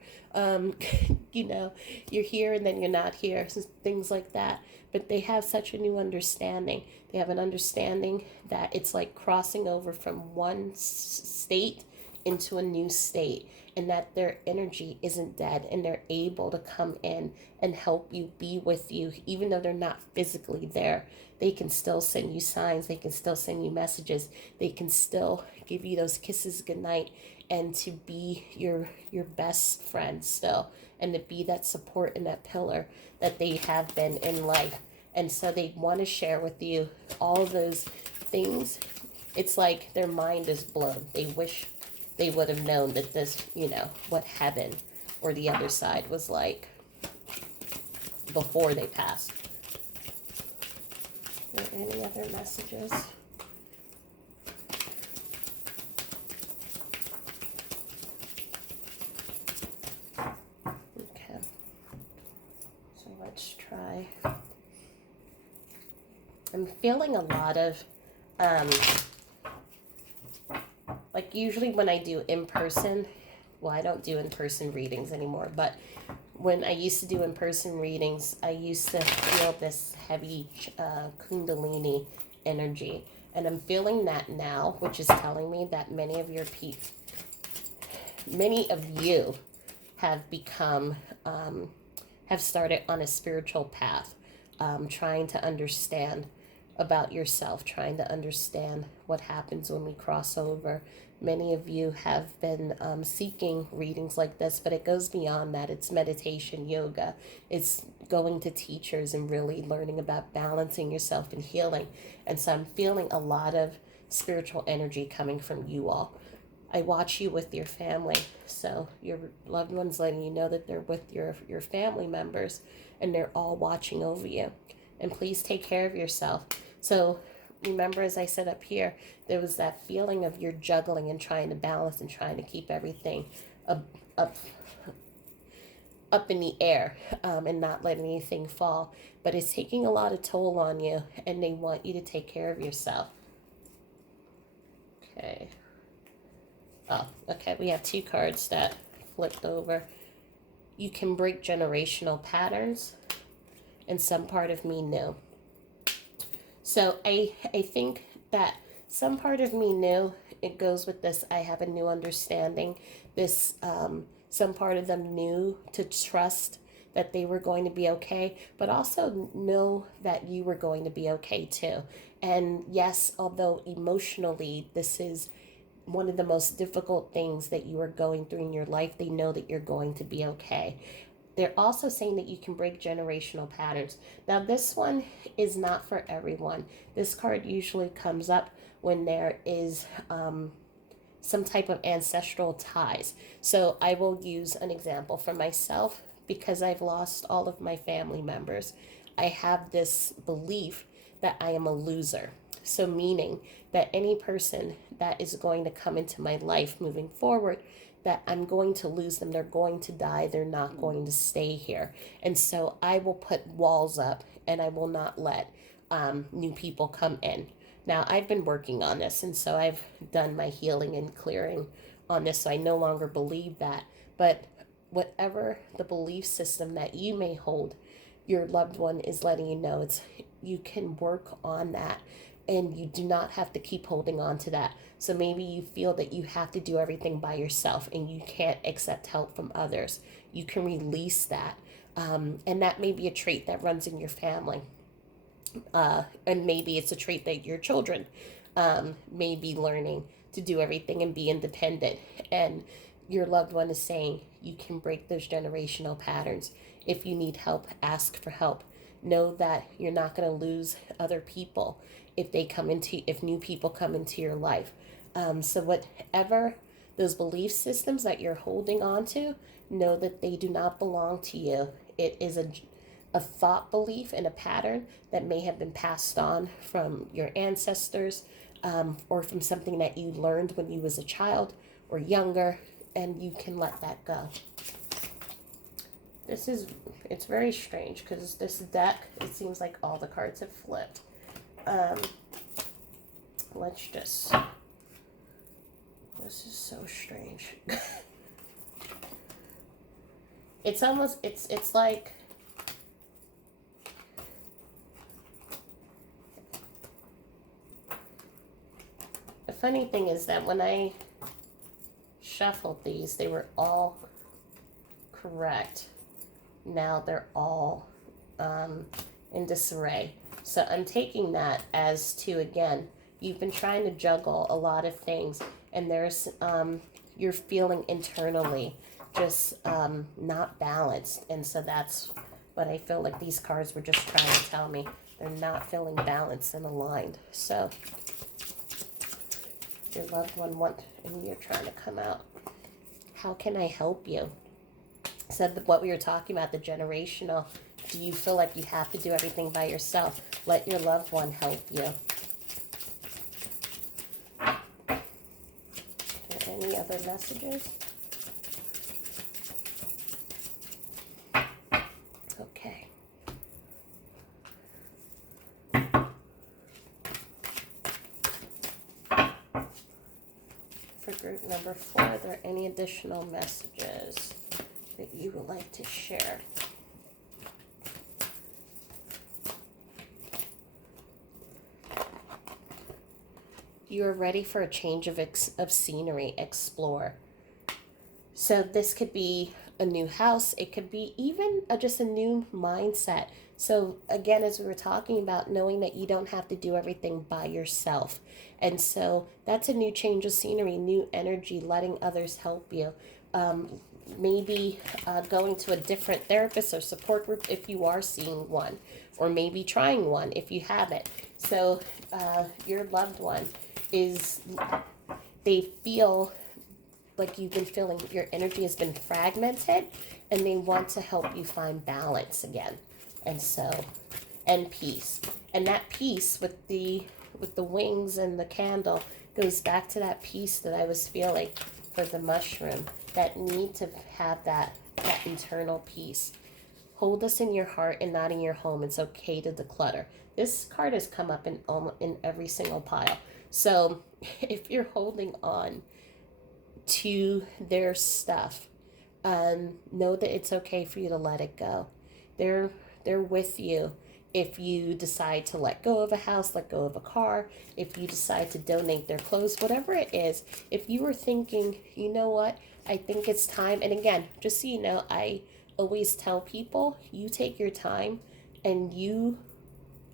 you're here and then you're not here, so things like that. But they have such a new understanding. They have an understanding that it's like crossing over from one state into a new state, and that their energy isn't dead, and they're able to come in and help you, be with you, even though they're not physically there. They can still send you signs, they can still send you messages, they can still give you those kisses goodnight, and to be your best friend still, and to be that support and that pillar that they have been in life. And so they want to share with you all those things. It's like their mind is blown. They wish they would have known that this, what heaven or the other side was like before they passed. Are there any other messages? Okay. So let's try. I'm feeling a lot of, like usually when I do in-person, well, I don't do in-person readings anymore, but when I used to do in-person readings, I used to feel this heavy kundalini energy. And I'm feeling that now, which is telling me that many of you have become, have started on a spiritual path, trying to understand about yourself, trying to understand what happens when we cross over. Many of you have been seeking readings like this, but it goes beyond that. It's meditation, yoga. It's going to teachers and really learning about balancing yourself and healing. And so I'm feeling a lot of spiritual energy coming from you all. I watch you with your family. So your loved ones letting you know that they're with your family members, and they're all watching over you. And please take care of yourself. So remember, as I said up here, there was that feeling of you're juggling and trying to balance and trying to keep everything up in the air, and not letting anything fall. But it's taking a lot of toll on you, and they want you to take care of yourself. Okay. Oh, okay. We have two cards that flipped over. You can break generational patterns, and some part of me knew. So I think that some part of me knew. It goes with this, I have a new understanding. This, some part of them knew to trust that they were going to be okay, but also know that you were going to be okay too. And yes, although emotionally this is one of the most difficult things that you are going through in your life, they know that you're going to be okay. They're also saying that you can break generational patterns. Now, this one is not for everyone. This card usually comes up when there is some type of ancestral ties. So I will use an example for myself. Because I've lost all of my family members, I have this belief that I am a loser. So meaning that any person that is going to come into my life moving forward, that I'm going to lose them. They're going to die. They're not going to stay here. And so I will put walls up, and I will not let new people come in. Now, I've been working on this, and so I've done my healing and clearing on this, so I no longer believe that. But whatever the belief system that you may hold, your loved one is letting you know you can work on that, and you do not have to keep holding on to that. So maybe you feel that you have to do everything by yourself and you can't accept help from others. You can release that. And that may be a trait that runs in your family. And maybe it's a trait that your children may be learning to do everything and be independent. And your loved one is saying you can break those generational patterns. If you need help, ask for help. Know that you're not going to lose other people if new people come into your life. So whatever those belief systems that you're holding on to, know that they do not belong to you. It is a thought belief and a pattern that may have been passed on from your ancestors, or from something that you learned when you was a child or younger, and you can let that go. It's very strange because this deck, it seems like all the cards have flipped. Let's just, this is so strange. It's like, the funny thing is that when I shuffled these, they were all correct. Now they're all in disarray. So I'm taking that as to, again, you've been trying to juggle a lot of things, and there's you're feeling internally just not balanced. And so that's what I feel like these cards were just trying to tell me. They're not feeling balanced and aligned. So your loved one and you're trying to come out. How can I help you? So what we were talking about, the generational, do you feel like you have to do everything by yourself? Let your loved one help you. Are there any other messages? Okay. For group number 4, are there any additional messages that you would like to share? You are ready for a change of scenery. Explore. So this could be a new house. It could be even just a new mindset. So again, as we were talking about, knowing that you don't have to do everything by yourself. And so that's a new change of scenery, new energy, letting others help you. Maybe going to a different therapist or support group if you are seeing one, or maybe trying one if you haven't. So your loved one they feel like you've been feeling your energy has been fragmented, and they want to help you find balance again. And so, and peace. And that peace with the wings and the candle goes back to that peace that I was feeling for the mushroom, that need to have that internal peace. Hold this in your heart and not in your home. It's okay to declutter. This card has come up in every single pile. So if you're holding on to their stuff, know that it's okay for you to let it go. They're with you if you decide to let go of a house, let go of a car, if you decide to donate their clothes, whatever it is. If you were thinking, you know what, I think it's time. And again, just so you know, I always tell people, you take your time and you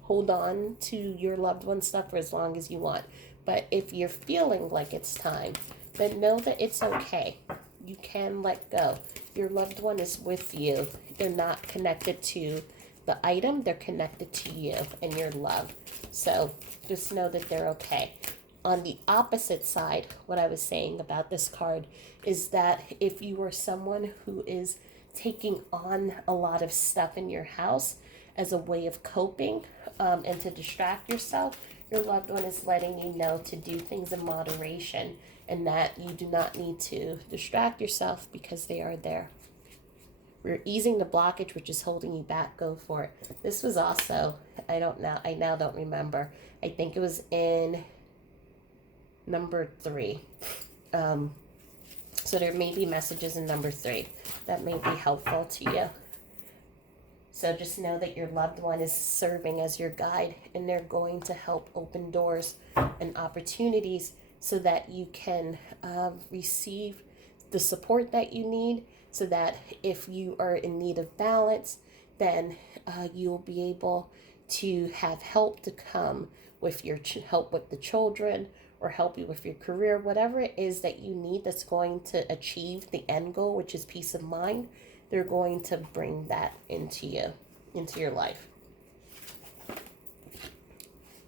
hold on to your loved one's stuff for as long as you want. But if you're feeling like it's time, then know that it's okay. You can let go. Your loved one is with you. They're not connected to the item. They're connected to you and your love. So just know that they're okay. On the opposite side, what I was saying about this card is that if you are someone who is taking on a lot of stuff in your house as a way of coping, and to distract yourself, your loved one is letting you know to do things in moderation, and that you do not need to distract yourself because they are there. We're easing the blockage which is holding you back. Go for it. This was also, I now don't remember. I think it was in number 3. So there may be messages in number 3 that may be helpful to you. So just know that your loved one is serving as your guide, and they're going to help open doors and opportunities so that you can receive the support that you need, so that if you are in need of balance, then you'll be able to have help to come with your help with the children, or help you with your career, whatever it is that you need that's going to achieve the end goal, which is peace of mind, they're going to bring that into you, into your life.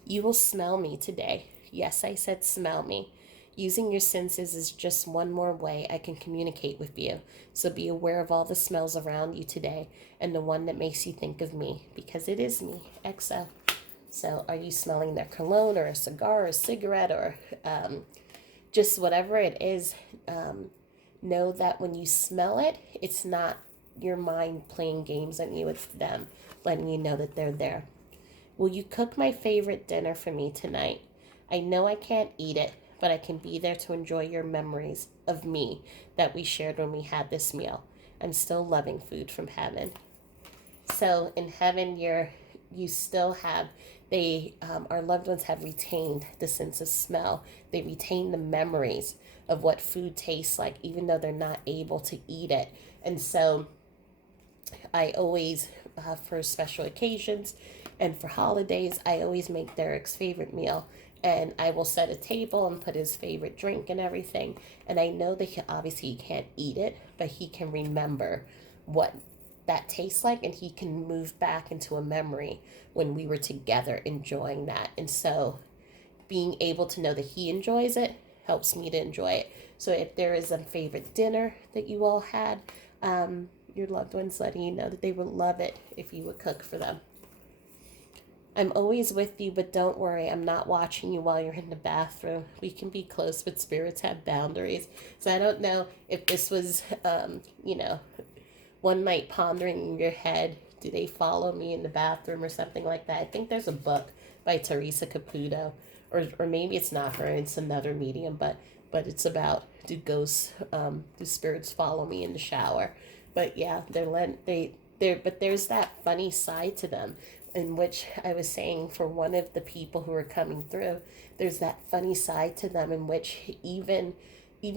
You will smell me today. Yes, I said smell me. Using your senses is just one more way I can communicate with you. So be aware of all the smells around you today and the one that makes you think of me, because it is me, EXO. So are you smelling their cologne or a cigar or a cigarette or just whatever it is? Know that when you smell it, it's not your mind playing games on you. It's them letting you know that they're there. Will you cook my favorite dinner for me tonight? I know I can't eat it, but I can be there to enjoy your memories of me that we shared when we had this meal. I'm still loving food from heaven. So in heaven, you still have, our loved ones have retained the sense of smell. They retain the memories of what food tastes like, even though they're not able to eat it. And so I always, for special occasions and for holidays, I always make Derek's favorite meal. And I will set a table and put his favorite drink and everything. And I know that he can't eat it, but he can remember what that tastes like, and he can move back into a memory when we were together enjoying that. And so being able to know that he enjoys it helps me to enjoy it. So if there is a favorite dinner that you all had, your loved ones letting you know that they would love it if you would cook for them. I'm always with you, but don't worry, I'm not watching you while you're in the bathroom. We can be close, but spirits have boundaries. So I don't know if this was, one night pondering in your head, do they follow me in the bathroom or something like that? I think there's a book by Teresa Caputo, or maybe it's not her, it's another medium, but it's about, do spirits follow me in the shower? But yeah, but there's that funny side to them, in which I was saying, for one of the people who are coming through, there's that funny side to them in which even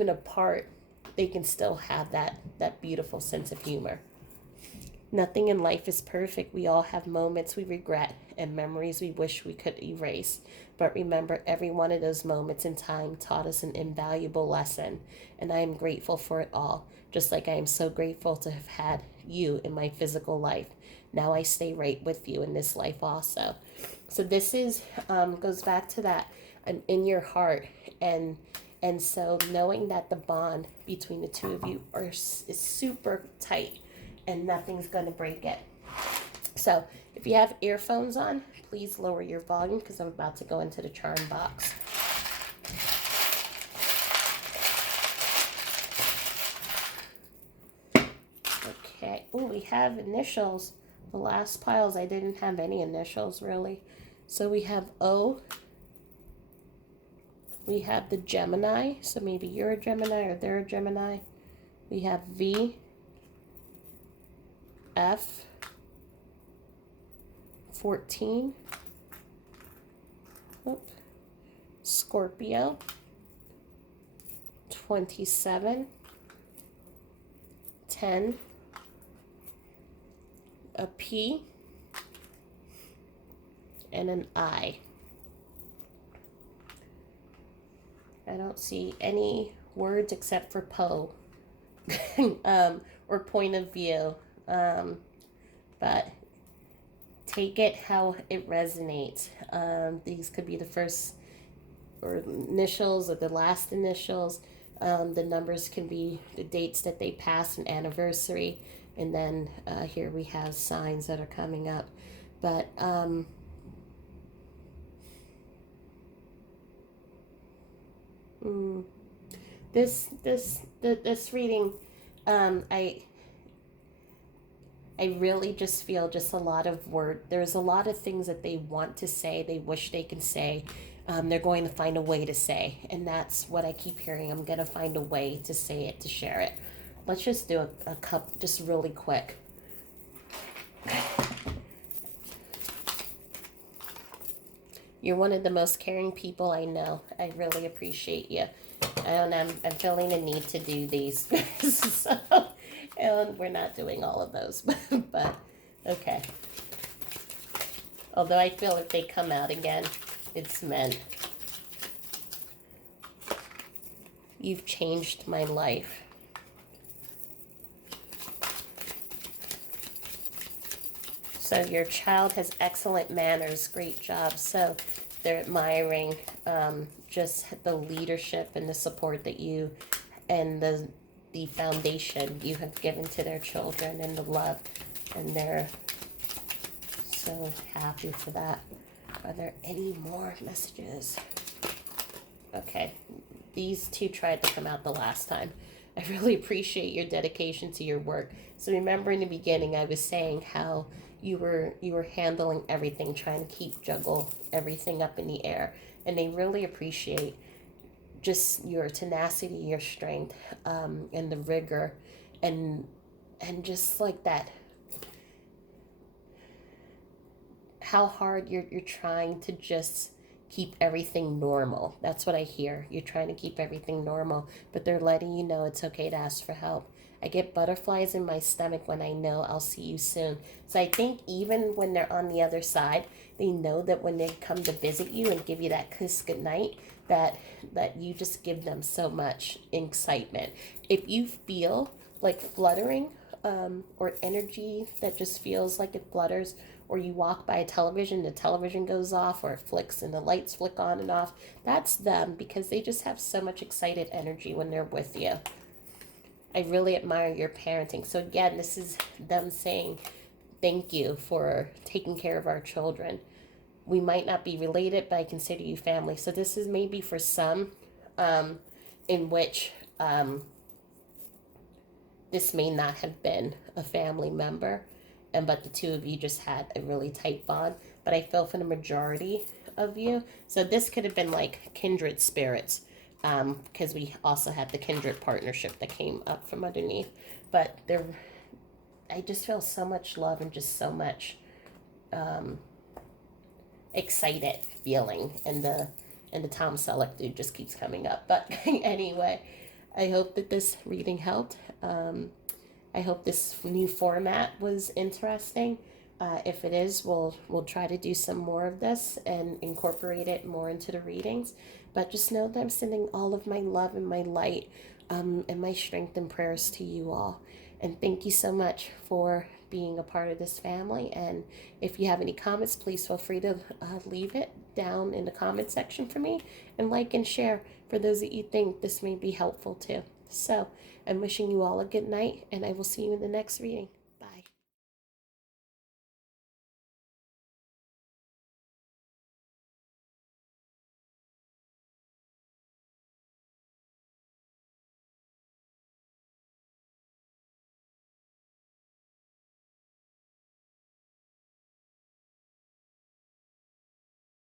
apart, they can still have that beautiful sense of humor. Nothing in life is perfect. We all have moments we regret and memories we wish we could erase. But remember, every one of those moments in time taught us an invaluable lesson, and I am grateful for it all, just like I am so grateful to have had you in my physical life. Now I stay right with you in this life also. So this is goes back to that, in your heart, and so knowing that the bond between the two of you is super tight, and nothing's going to break it. So if you have earphones on, please lower your volume, because I'm about to go into the charm box. Okay. Oh, we have initials. The last piles, I didn't have any initials really. So we have O. We have the Gemini. So maybe you're a Gemini or they're a Gemini. We have V. F. 14. Oop. Scorpio. 27. 10. A P. And an I. I don't see any words except for Poe. Or point of view. But take it how it resonates. These could be the first or initials or the last initials. The numbers can be the dates that they passed, an anniversary, and then here we have signs that are coming up. But this reading, I really just feel just a lot of there's a lot of things that they want to say, they wish they can say. They're going to find a way to say, and that's what I keep hearing. I'm going to find a way to say it, to share it. Let's just do a cup just really quick. You're one of the most caring people I know. I really appreciate you. And I'm feeling a need to do these. So, and we're not doing all of those, but okay. Although I feel if they come out again, it's meant. You've changed my life. So your child has excellent manners. Great job. So they're admiring just the leadership and the support that you and the foundation you have given to their children and the love, and they're so happy for that. Are there any more messages? Okay, these two tried to come out the last time. I really appreciate your dedication to your work. So remember in the beginning I was saying how you were handling everything, trying to juggle everything up in the air, and they really appreciate just your tenacity, your strength, and the rigor, and just like that, how hard you're trying to just keep everything normal. That's what I hear. You're trying to keep everything normal, but they're letting you know it's okay to ask for help. I get butterflies in my stomach when I know I'll see you soon. So I think even when they're on the other side, they know that when they come to visit you and give you that kiss goodnight, that you just give them so much excitement. If you feel like fluttering, or energy that just feels like it flutters, or you walk by a television, the television goes off, or it flicks and the lights flick on and off, that's them, because they just have so much excited energy when they're with you. I really admire your parenting. So again, this is them saying thank you for taking care of our children. We might not be related, but I consider you family. So this is maybe for some, in which this may not have been a family member, and but the two of you just had a really tight bond. But I feel for the majority of you, so this could have been like kindred spirits, because we also had the kindred partnership that came up from underneath. But there, I just feel so much love and just so much excited feeling, and the Tom Selleck dude just keeps coming up. But anyway, I hope that this reading helped. I hope this new format was interesting. If it is, we'll try to do some more of this and incorporate it more into the readings. But just know that I'm sending all of my love and my light, and my strength and prayers to you all. And thank you so much for being a part of this family. And if you have any comments, please feel free to leave it down in the comment section for me, and like and share for those that you think this may be helpful to. So I'm wishing you all a good night, and I will see you in the next reading.